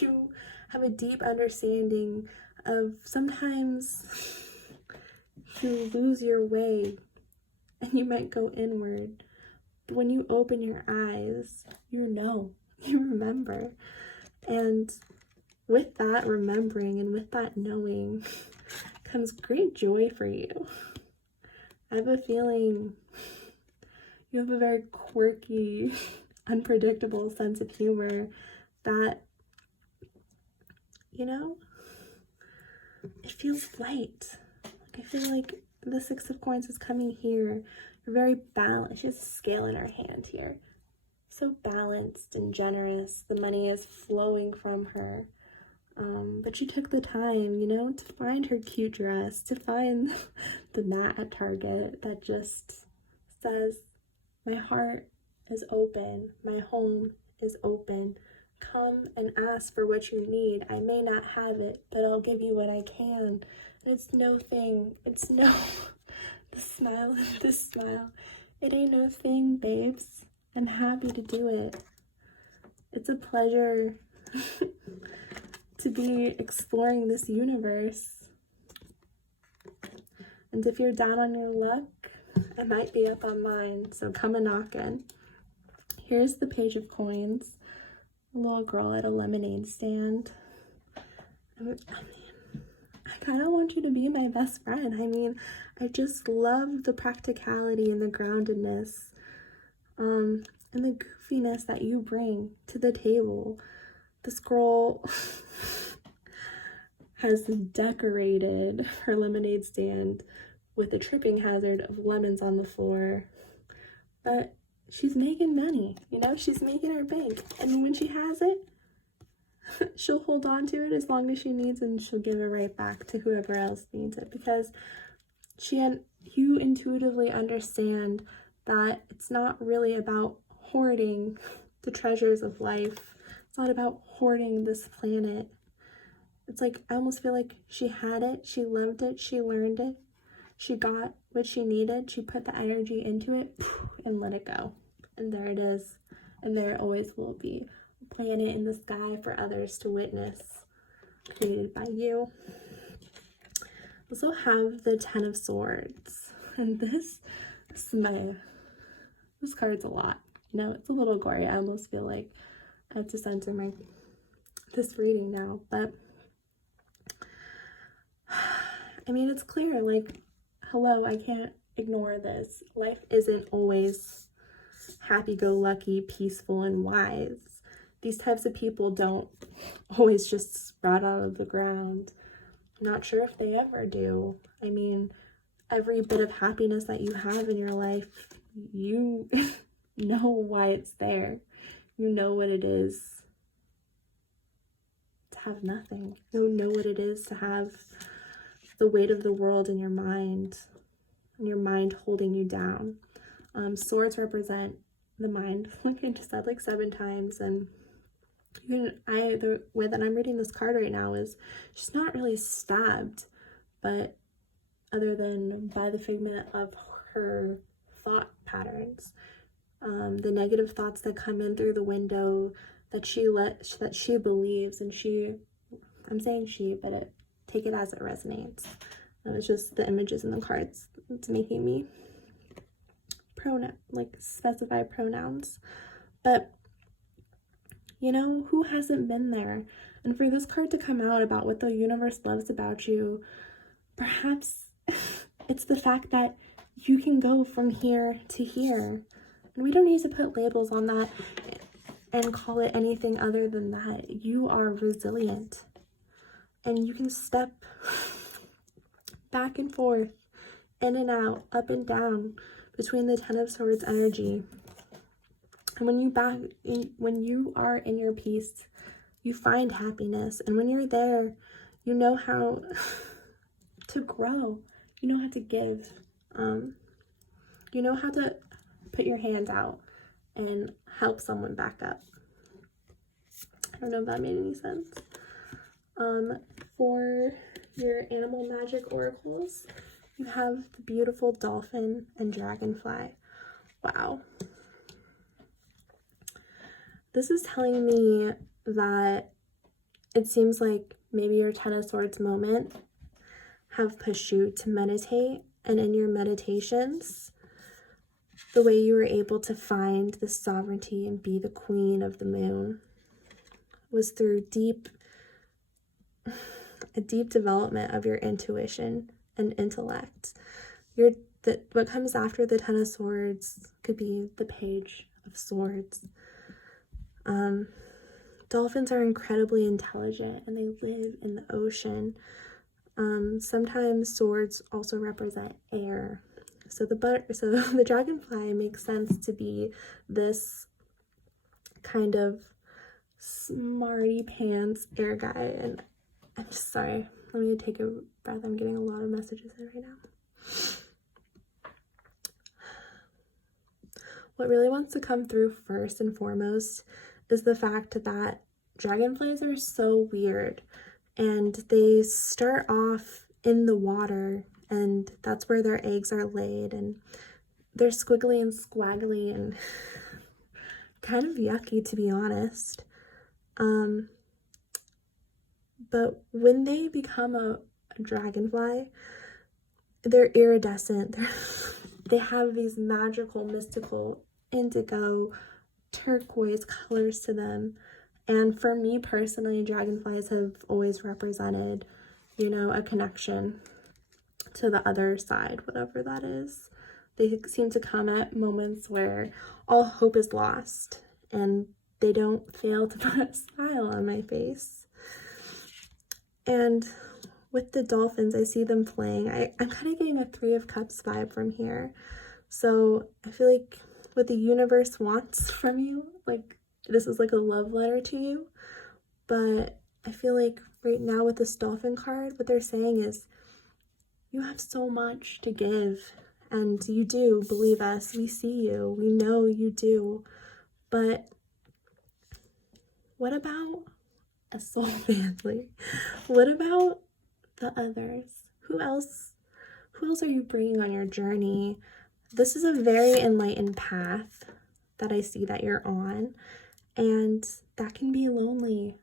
You have a deep understanding of sometimes you lose your way and you might go inward. But when you open your eyes, you know, you remember. And with that remembering and with that knowing comes great joy for you. I have a feeling you have a very quirky, unpredictable sense of humor that, you know, it feels light. I feel like the Six of Coins is coming here. You're very balanced. She has a scale in her hand here. So balanced and generous. The money is flowing from her. But she took the time, you know, to find her cute dress, to find the mat at Target that just says, my heart is open, my home is open. Come and ask for what you need. I may not have it, but I'll give you what I can. And it's no thing. It's no, this smile. It ain't no thing, babes. I'm happy to do it. It's a pleasure to be exploring this universe. And if you're down on your luck, I might be up on mine, so come a knockin'. Here's the Page of Coins. A little girl at a lemonade stand. I kind of want you to be my best friend. I mean, I just love the practicality and the groundedness and the goofiness that you bring to the table. This girl has decorated her lemonade stand with a tripping hazard of lemons on the floor, but she's making money, you know, she's making her bank, and when she has it, she'll hold on to it as long as she needs, and she'll give it right back to whoever else needs it, because you intuitively understand that it's not really about hoarding the treasures of life. It's not about hoarding this planet. It's like, I almost feel like she had it, she loved it, she learned it, she got what she needed, she put the energy into it, and let it go. And there it is. And there it always will be. A planet in the sky for others to witness, created by you. Also have the Ten of Swords. And this card's a lot. You know, it's a little gory. I almost feel like I have to censor this reading now. But I mean, it's clear, like, hello, I can't ignore this. Life isn't always happy-go-lucky, peaceful, and wise. These types of people don't always just sprout out of the ground. I'm not sure if they ever do. I mean, every bit of happiness that you have in your life, you know why it's there. You know what it is to have nothing. You know what it is to have the weight of the world in your mind, and your mind holding you down. Swords represent the mind, like I just said like 7 times, and the way that I'm reading this card right now is she's not really stabbed, but other than by the figment of her thought patterns, the negative thoughts that come in through the window that she believes, and I'm saying she, but take it as it resonates. It's just the images in the cards. It's making me specify pronouns. But You know, who hasn't been there? And for this card to come out about what the universe loves about you, perhaps it's the fact that you can go from here to here. And we don't need to put labels on that and call it anything other than that. You are resilient. And you can step back and forth, in and out, up and down, between the Ten of Swords energy. And when you are in your peace, you find happiness. And when you're there, you know how to grow. You know how to give. You know how to put your hands out and help someone back up. I don't know if that made any sense. For your animal magic oracles, you have the beautiful dolphin and dragonfly. Wow. This is telling me that it seems like maybe your Ten of Swords moment have pushed you to meditate, and in your meditations, the way you were able to find the sovereignty and be the queen of the moon was through a deep development of your intuition and intellect. What comes after the Ten of Swords could be the Page of Swords. Dolphins are incredibly intelligent and they live in the ocean. Sometimes swords also represent air. So the dragonfly makes sense to be this kind of smarty pants air guy. And I'm just sorry. Let me take a breath. I'm getting a lot of messages in right now. What really wants to come through first and foremost is the fact that dragonflies are so weird, and they start off in the water, and that's where their eggs are laid, and they're squiggly and squaggly and kind of yucky, to be honest. But when they become a dragonfly, they're iridescent. They have these magical, mystical, indigo, turquoise colors to them. And for me personally, dragonflies have always represented, you know, a connection to the other side, whatever that is. They seem to come at moments where all hope is lost, and they don't fail to put a smile on my face. And with the dolphins, I see them playing. I'm kind of getting a Three of Cups vibe from here. So I feel like what the universe wants from you, like this is like a love letter to you. But I feel like right now with this dolphin card, what they're saying is you have so much to give. And you do, believe us, we see you, we know you do. But what about a soul family? What about the others? Who else are you bringing on your journey? This is a very enlightened path that I see that you're on, and that can be lonely.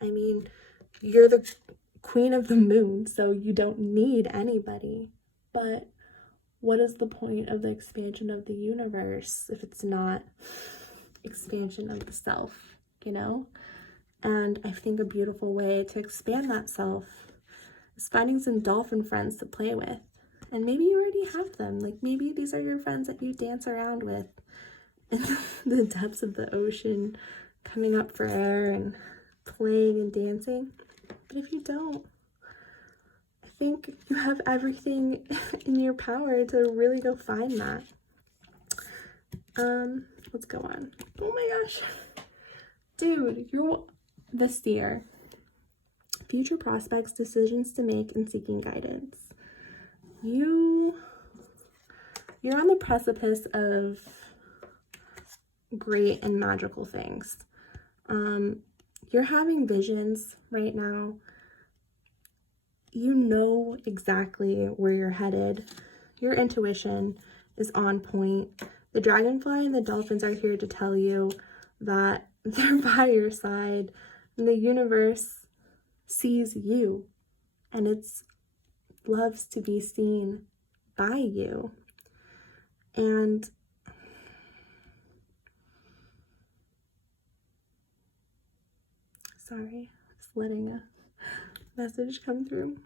I mean, you're the queen of the moon, so you don't need anybody. But what is the point of the expansion of the universe if it's not expansion of the self, you know? And I think a beautiful way to expand that self is finding some dolphin friends to play with. And maybe you already have them. Like maybe these are your friends that you dance around with in the depths of the ocean, coming up for air and playing and dancing. But if you don't, I think you have everything in your power to really go find that. Let's go on. Oh my gosh. Dude, you're the Seer. Future prospects, decisions to make, and seeking guidance. You're on the precipice of great and magical things. You're having visions right now. You know exactly where you're headed. Your intuition is on point. The dragonfly and the dolphins are here to tell you that they're by your side, and the universe sees you, and it loves to be seen by you. And Sorry, just letting a message come through.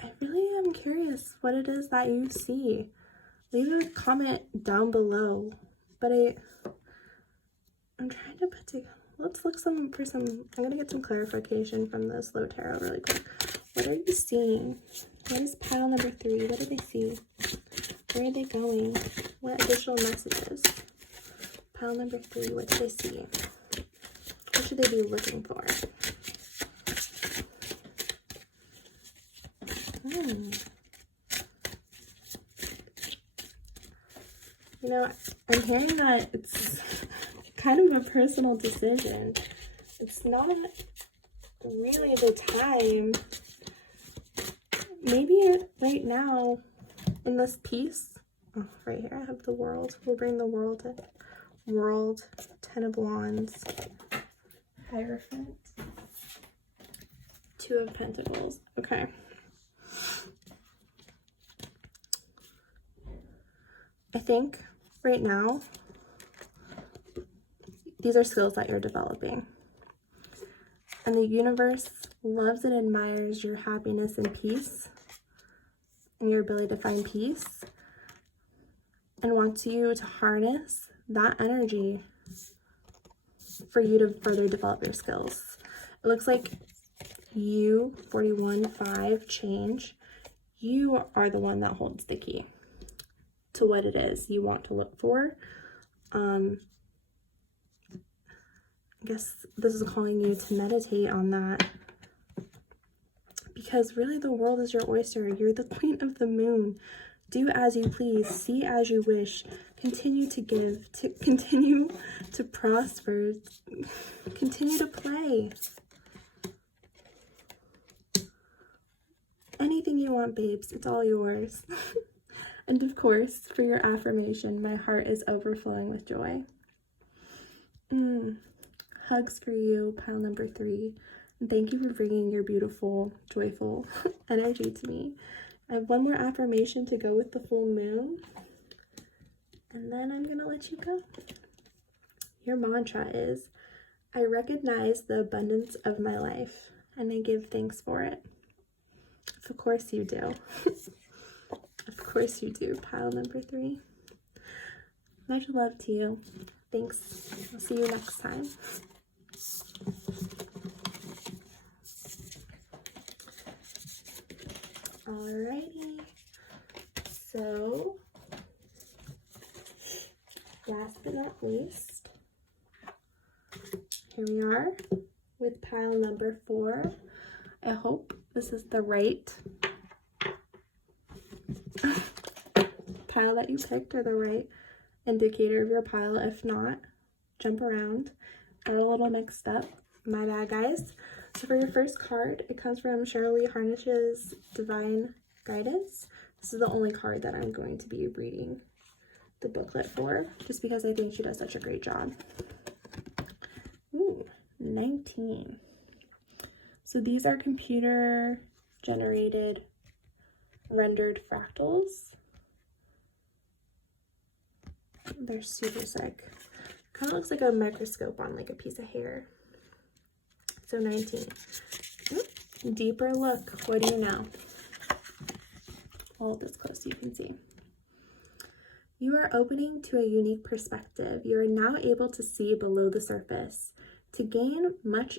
I really am curious what it is that you see. Leave a comment down below. But I'm trying to put together, let's look I'm gonna get some clarification from the slow tarot really quick. What are you seeing? What is pile number 3? What do they see? Where are they going? What additional messages? Pile number 3, what do they see? What should they be looking for? You know, I'm hearing that it's kind of a personal decision. It's not really the time. Maybe right now, in this piece, oh, right here I have the world. We'll bring the world in. World, 10 of Wands, Hierophant, 2 of Pentacles. Okay. I think right now, these are skills that you're developing. And the universe loves and admires your happiness and peace and your ability to find peace and wants you to harness that energy for you to further develop your skills. It looks like you, 41-5 change, you are the one that holds the key to what it is you want to look for. I guess this is calling you to meditate on that, because really the world is your oyster. You're the queen of the moon. Do as you please, see as you wish, continue to give, to continue to prosper, continue to play. Anything you want, babes, it's all yours. And of course, for your affirmation, my heart is overflowing with joy. Hugs for you, pile number 3. And thank you for bringing your beautiful, joyful energy to me. I have one more affirmation to go with the full moon. And then I'm going to let you go. Your mantra is, I recognize the abundance of my life and I give thanks for it. Of course you do. Of course you do, pile number 3. Much love to you. Thanks. I'll see you next time. Alrighty. So, last but not least, here we are with pile number 4. I hope this is the right pile that you picked, or the right indicator of your pile. If not, jump around. Got a little mixed up. My bad, guys. So for your first card, it comes from Shirley Harnish's Divine Guidance. This is the only card that I'm going to be reading the booklet for, just because I think she does such a great job. Ooh, 19. So these are computer generated rendered fractals. They're super sick. Kind of looks like a microscope on like a piece of hair. So 19. Deeper look. What do you know? Hold this close so you can see. You are opening to a unique perspective. You are now able to see below the surface, to gain a much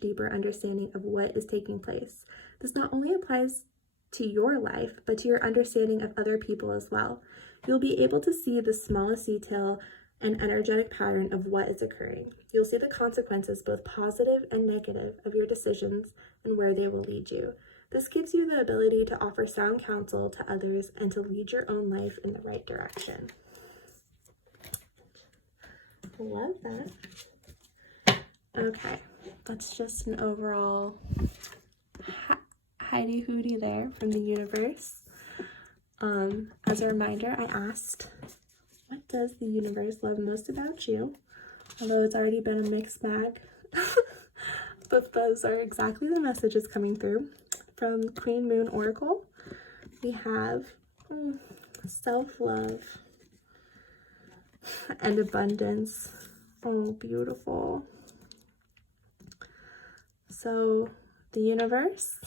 deeper understanding of what is taking place. This not only applies to your life, but to your understanding of other people as well. You'll be able to see the smallest detail and energetic pattern of what is occurring. You'll see the consequences, both positive and negative, of your decisions and where they will lead you. This gives you the ability to offer sound counsel to others and to lead your own life in the right direction. I love that. Okay, that's just an overall Heidi Hootie there from the universe. As a reminder, I asked, what does the universe love most about you? Although it's already been a mixed bag. But those are exactly the messages coming through. From Queen Moon Oracle, we have self-love, and abundance. Oh, beautiful. So the universe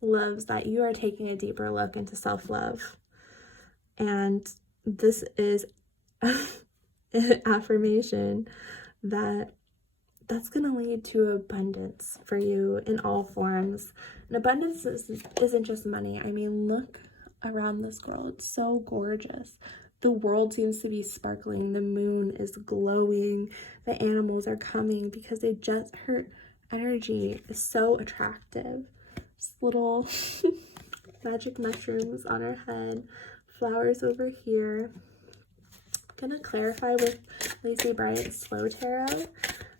loves that you are taking a deeper look into self-love. And this is an affirmation that's going to lead to abundance for you in all forms. And abundance isn't just money. I mean, look around this world. It's so gorgeous. The world seems to be sparkling. The moon is glowing. The animals are coming because her energy is so attractive. Just little magic mushrooms on her head. Flowers over here. I'm going to clarify with Lacey Bryant's Slow Tarot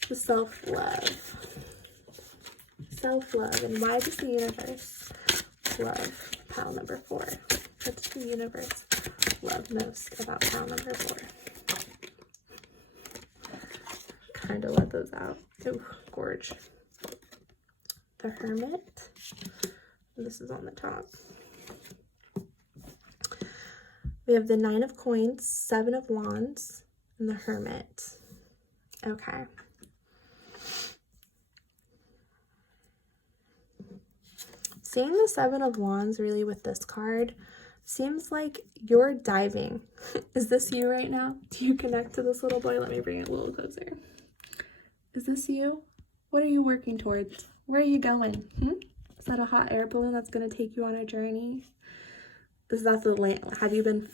the self-love. Self-love. And why does the universe love pile number 4? What does the universe love most about pile number 4? Kind of let those out. Oh, gorge. The Hermit. This is on the top. We have the 9 of Coins, 7 of Wands, and the Hermit. Okay. Seeing the 7 of Wands really with this card seems like you're diving. Is this you right now? Do you connect to this little boy? Let me bring it a little closer. Is this you? What are you working towards? Where are you going? Is that a hot air balloon that's going to take you on a journey? Is that the land? Have you been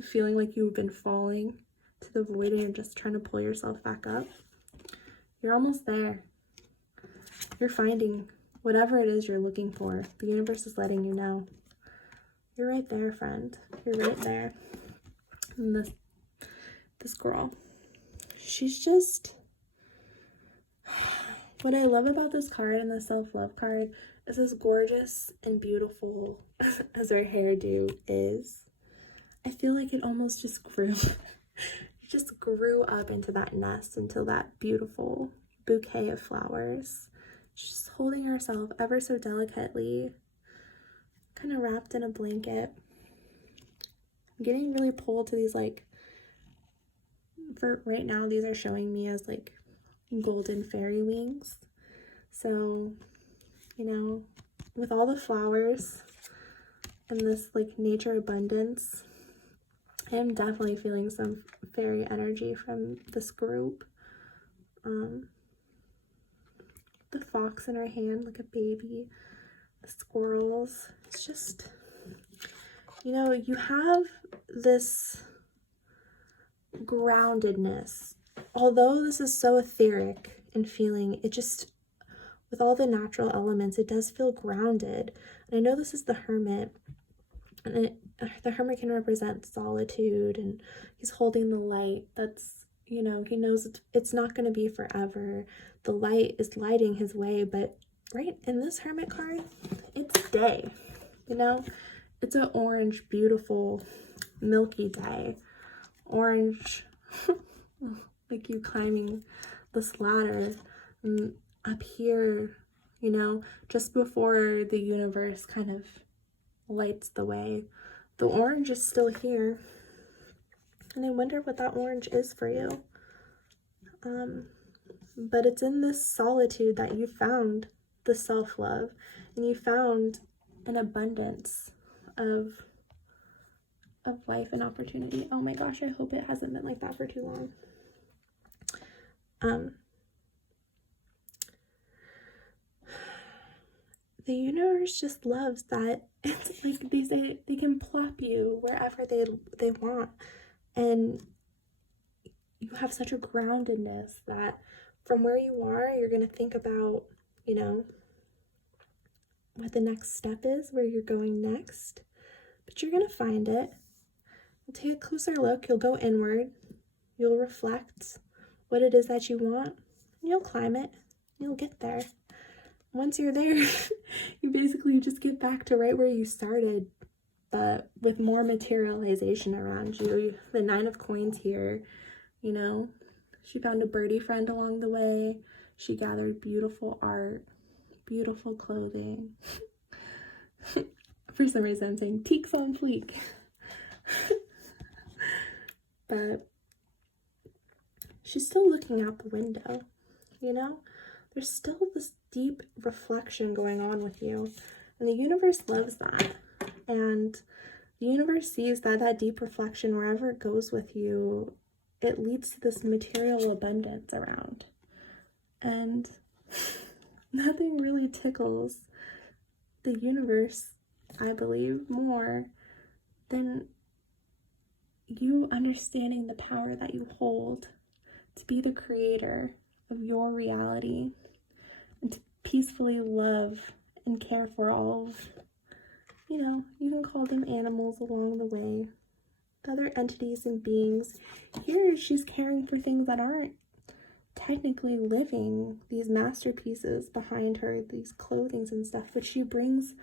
feeling like you've been falling to the void and you're just trying to pull yourself back up? You're almost there. You're finding whatever it is you're looking for. The universe is letting you know. You're right there, friend. You're right there. And this girl, she's just... What I love about this card and the self-love card is as gorgeous and beautiful as her hairdo is. I feel like it almost just grew. It just grew up into that nest, into that beautiful bouquet of flowers. She's holding herself ever so delicately, kind of wrapped in a blanket. I'm getting really pulled to these, like, for right now, these are showing me as like golden fairy wings. So, you know, with all the flowers and this like nature abundance, I am definitely feeling some fairy energy from this group. The fox in her hand, like a baby, the squirrels. It's just, you know, you have this groundedness. Although this is so etheric and feeling, it just, with all the natural elements, it does feel grounded. And I know this is the Hermit, and the Hermit can represent solitude, and he's holding the light. That's, you know, he knows it's not going to be forever. The light is lighting his way, but right in this Hermit card, it's day, you know? It's an orange, beautiful, milky day. Orange, like you climbing this ladder, and up here, you know, just before the universe kind of lights the way, the orange is still here. And I wonder what that orange is for you. But it's in this solitude that you found the self-love, and you found an abundance of life and opportunity. Oh my gosh, I hope it hasn't been like that for too long. The universe just loves that. It's like they say they can plop you wherever they want, and you have such a groundedness that from where you are, you're going to think about, you know, what the next step is, where you're going next, but you're going to find it. You'll take a closer look, you'll go inward, you'll reflect what it is that you want, and you'll climb it, you'll get there. Once you're there, you basically just get back to right where you started, but with more materialization around you. The 9 of Coins here, you know, she found a birdie friend along the way. She gathered beautiful art, beautiful clothing. For some reason, I'm saying teaks on fleek. but she's still looking out the window, you know? There's still this deep reflection going on with you, and the universe loves that. And the universe sees that that deep reflection, wherever it goes with you, it leads to this material abundance around. And nothing really tickles the universe, I believe, more than you understanding the power that you hold to be the creator of your reality and to peacefully love and care for all of, you can call them animals along the way, the other entities and beings. Here, she's caring for things that aren't technically living, these masterpieces behind her, these clothings and stuff, but she brings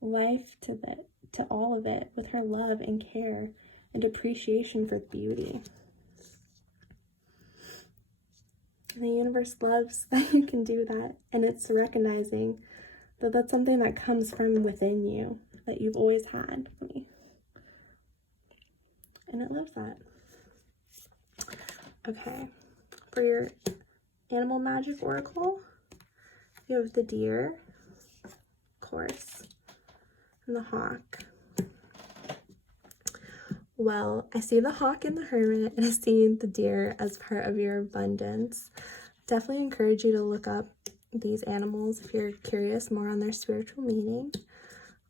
life to all of it with her love and care and appreciation for beauty. And the universe loves that you can do that, and it's recognizing that that's something that comes from within you, that you've always had for me. And it loves that. Okay, for your animal magic oracle, you have the deer, of course, and the hawk. Well, I see the hawk and the hermit, and I see the deer as part of your abundance. Definitely encourage you to look up these animals if you're curious more on their spiritual meaning.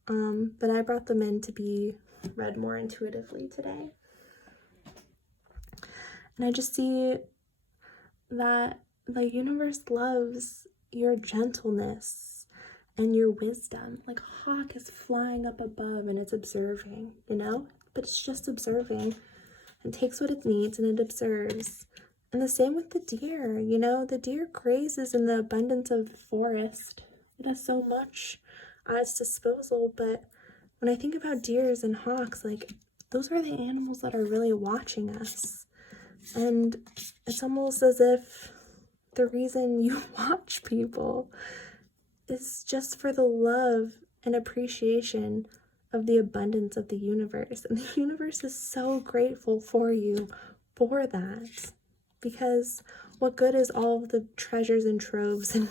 But I brought them in to be read more intuitively today. And I just see that the universe loves your gentleness and your wisdom. Like a hawk is flying up above and it's observing, but it's just observing and takes what it needs and it observes. And the same with the deer, the deer grazes in the abundance of the forest. It has so much at its disposal, but when I think about deers and hawks, those are the animals that are really watching us. And it's almost as if the reason you watch people is just for the love and appreciation of the abundance of the universe. And the universe is so grateful for you for that. Because what good is all of the treasures and troves and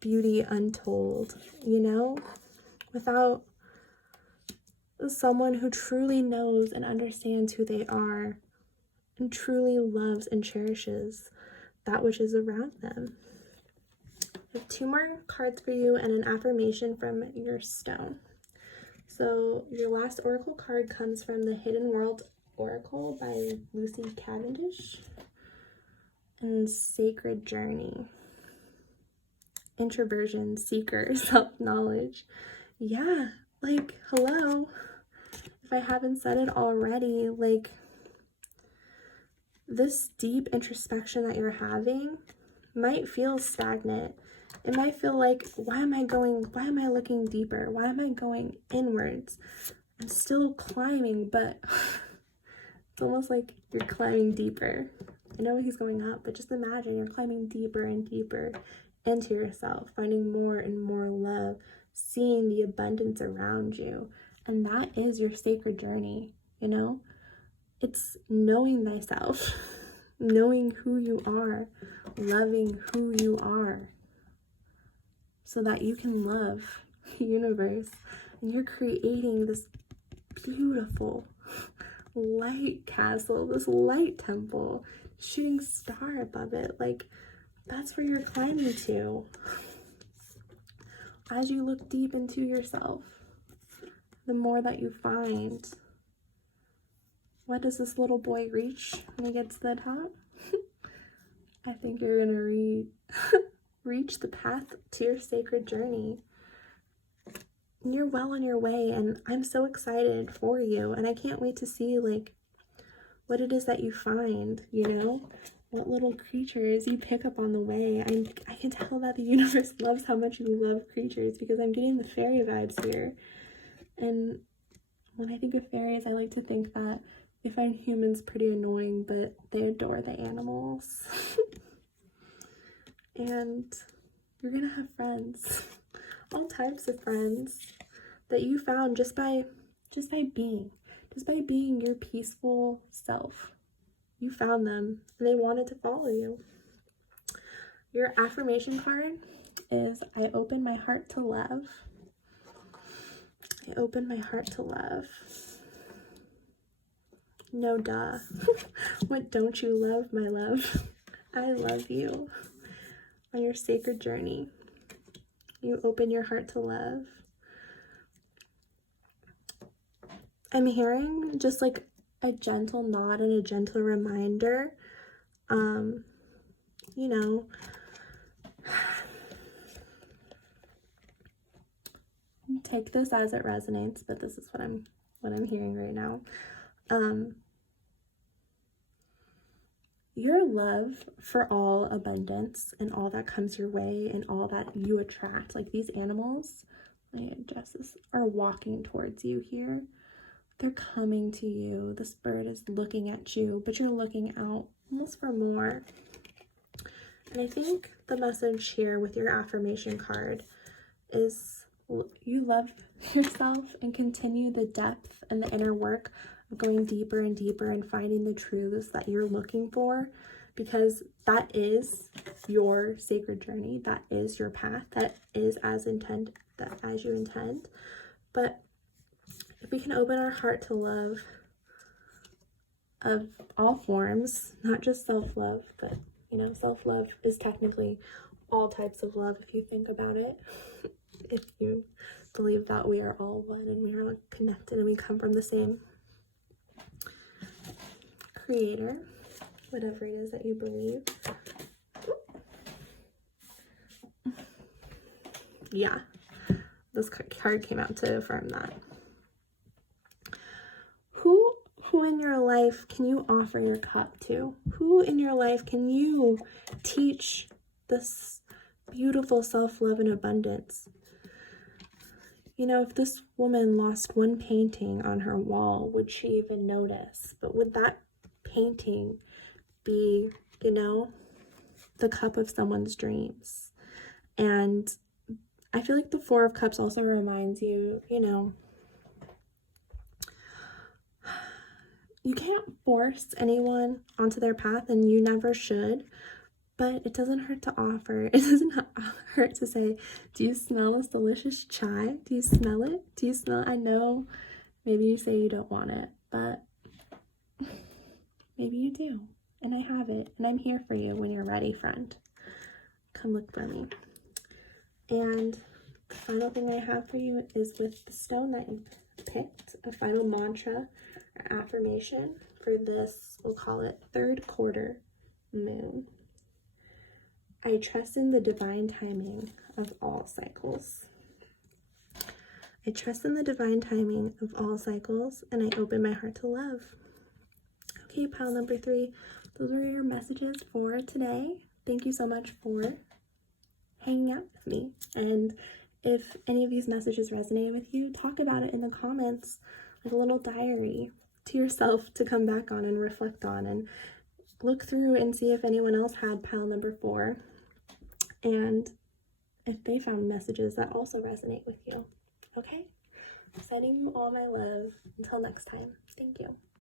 beauty untold, without someone who truly knows and understands who they are and truly loves and cherishes that which is around them. I have 2 more cards for you and an affirmation from your stone. So your last oracle card comes from the Hidden World Oracle by Lucy Cavendish. And Sacred Journey. Introversion, seeker, self-knowledge. Yeah, hello. If I haven't said it already, this deep introspection that you're having might feel stagnant. It might feel like, why am I looking deeper? Why am I going inwards? I'm still climbing, but it's almost like you're climbing deeper. I know he's going up, but just imagine you're climbing deeper and deeper into yourself, finding more and more love, seeing the abundance around you. And that is your sacred journey, It's knowing thyself, knowing who you are, loving who you are, so that you can love the universe. And you're creating this beautiful light castle, this light temple, shooting star above it. That's where you're climbing to. As you look deep into yourself, the more that you find. What does this little boy reach when he gets to the top? I think you're gonna reach the path to your sacred journey. You're well on your way, and I'm so excited for you, and I can't wait to see what it is that you find, what little creatures you pick up on the way. I can tell that the universe loves how much you love creatures, because I'm getting the fairy vibes here. And when I think of fairies, I like to think that they find humans pretty annoying, but they adore the animals. And you're gonna have friends, all types of friends that you found just by being your peaceful self, You found them and they wanted to follow you. Your affirmation card is, I open my heart to love. I open my heart to love. No duh. What don't you love, my love? I love you. On your sacred journey, you open your heart to love. I'm hearing just like a gentle nod and a gentle reminder. You know, take this as it resonates, but this is what I'm hearing right now. Your love for all abundance and all that comes your way and all that you attract, like these animals, I adjust this, are walking towards you here. They're coming to you. This bird is looking at you, but you're looking out almost for more. And I think the message here with your affirmation card is you love yourself and continue the depth and the inner work of going deeper and deeper and finding the truths that you're looking for, because that is your sacred journey. That is your path. That is as you intend. But if we can open our heart to love of all forms, not just self-love, but self-love is technically all types of love if you think about it. If you believe that we are all one and we are connected and we come from the same creator, whatever it is that you believe. Yeah, this card came out to affirm that. Who in your life can you offer your cup to? Who in your life can you teach this beautiful self-love and abundance? If this woman lost one painting on her wall, would she even notice? But would that painting be, the cup of someone's dreams? And I feel like the Four of Cups also reminds you, you can't force anyone onto their path, and you never should, but it doesn't hurt to offer. It doesn't hurt to say, do you smell this delicious chai? Do you smell it? I know maybe you say you don't want it, but maybe you do, and I have it, and I'm here for you when you're ready, friend. Come look for me. And the final thing I have for you is with the stone that you picked, a final mantra or affirmation for this, we'll call it third quarter moon. I trust in the divine timing of all cycles. I trust in the divine timing of all cycles, and I open my heart to love. Okay, pile number 3, those are your messages for today. Thank you so much for hanging out with me. And if any of these messages resonate with you, talk about it in the comments, like a little diary to yourself to come back on and reflect on, and look through and see if anyone else had pile number 4 and if they found messages that also resonate with you. Okay? Sending you all my love. Until next time. Thank you.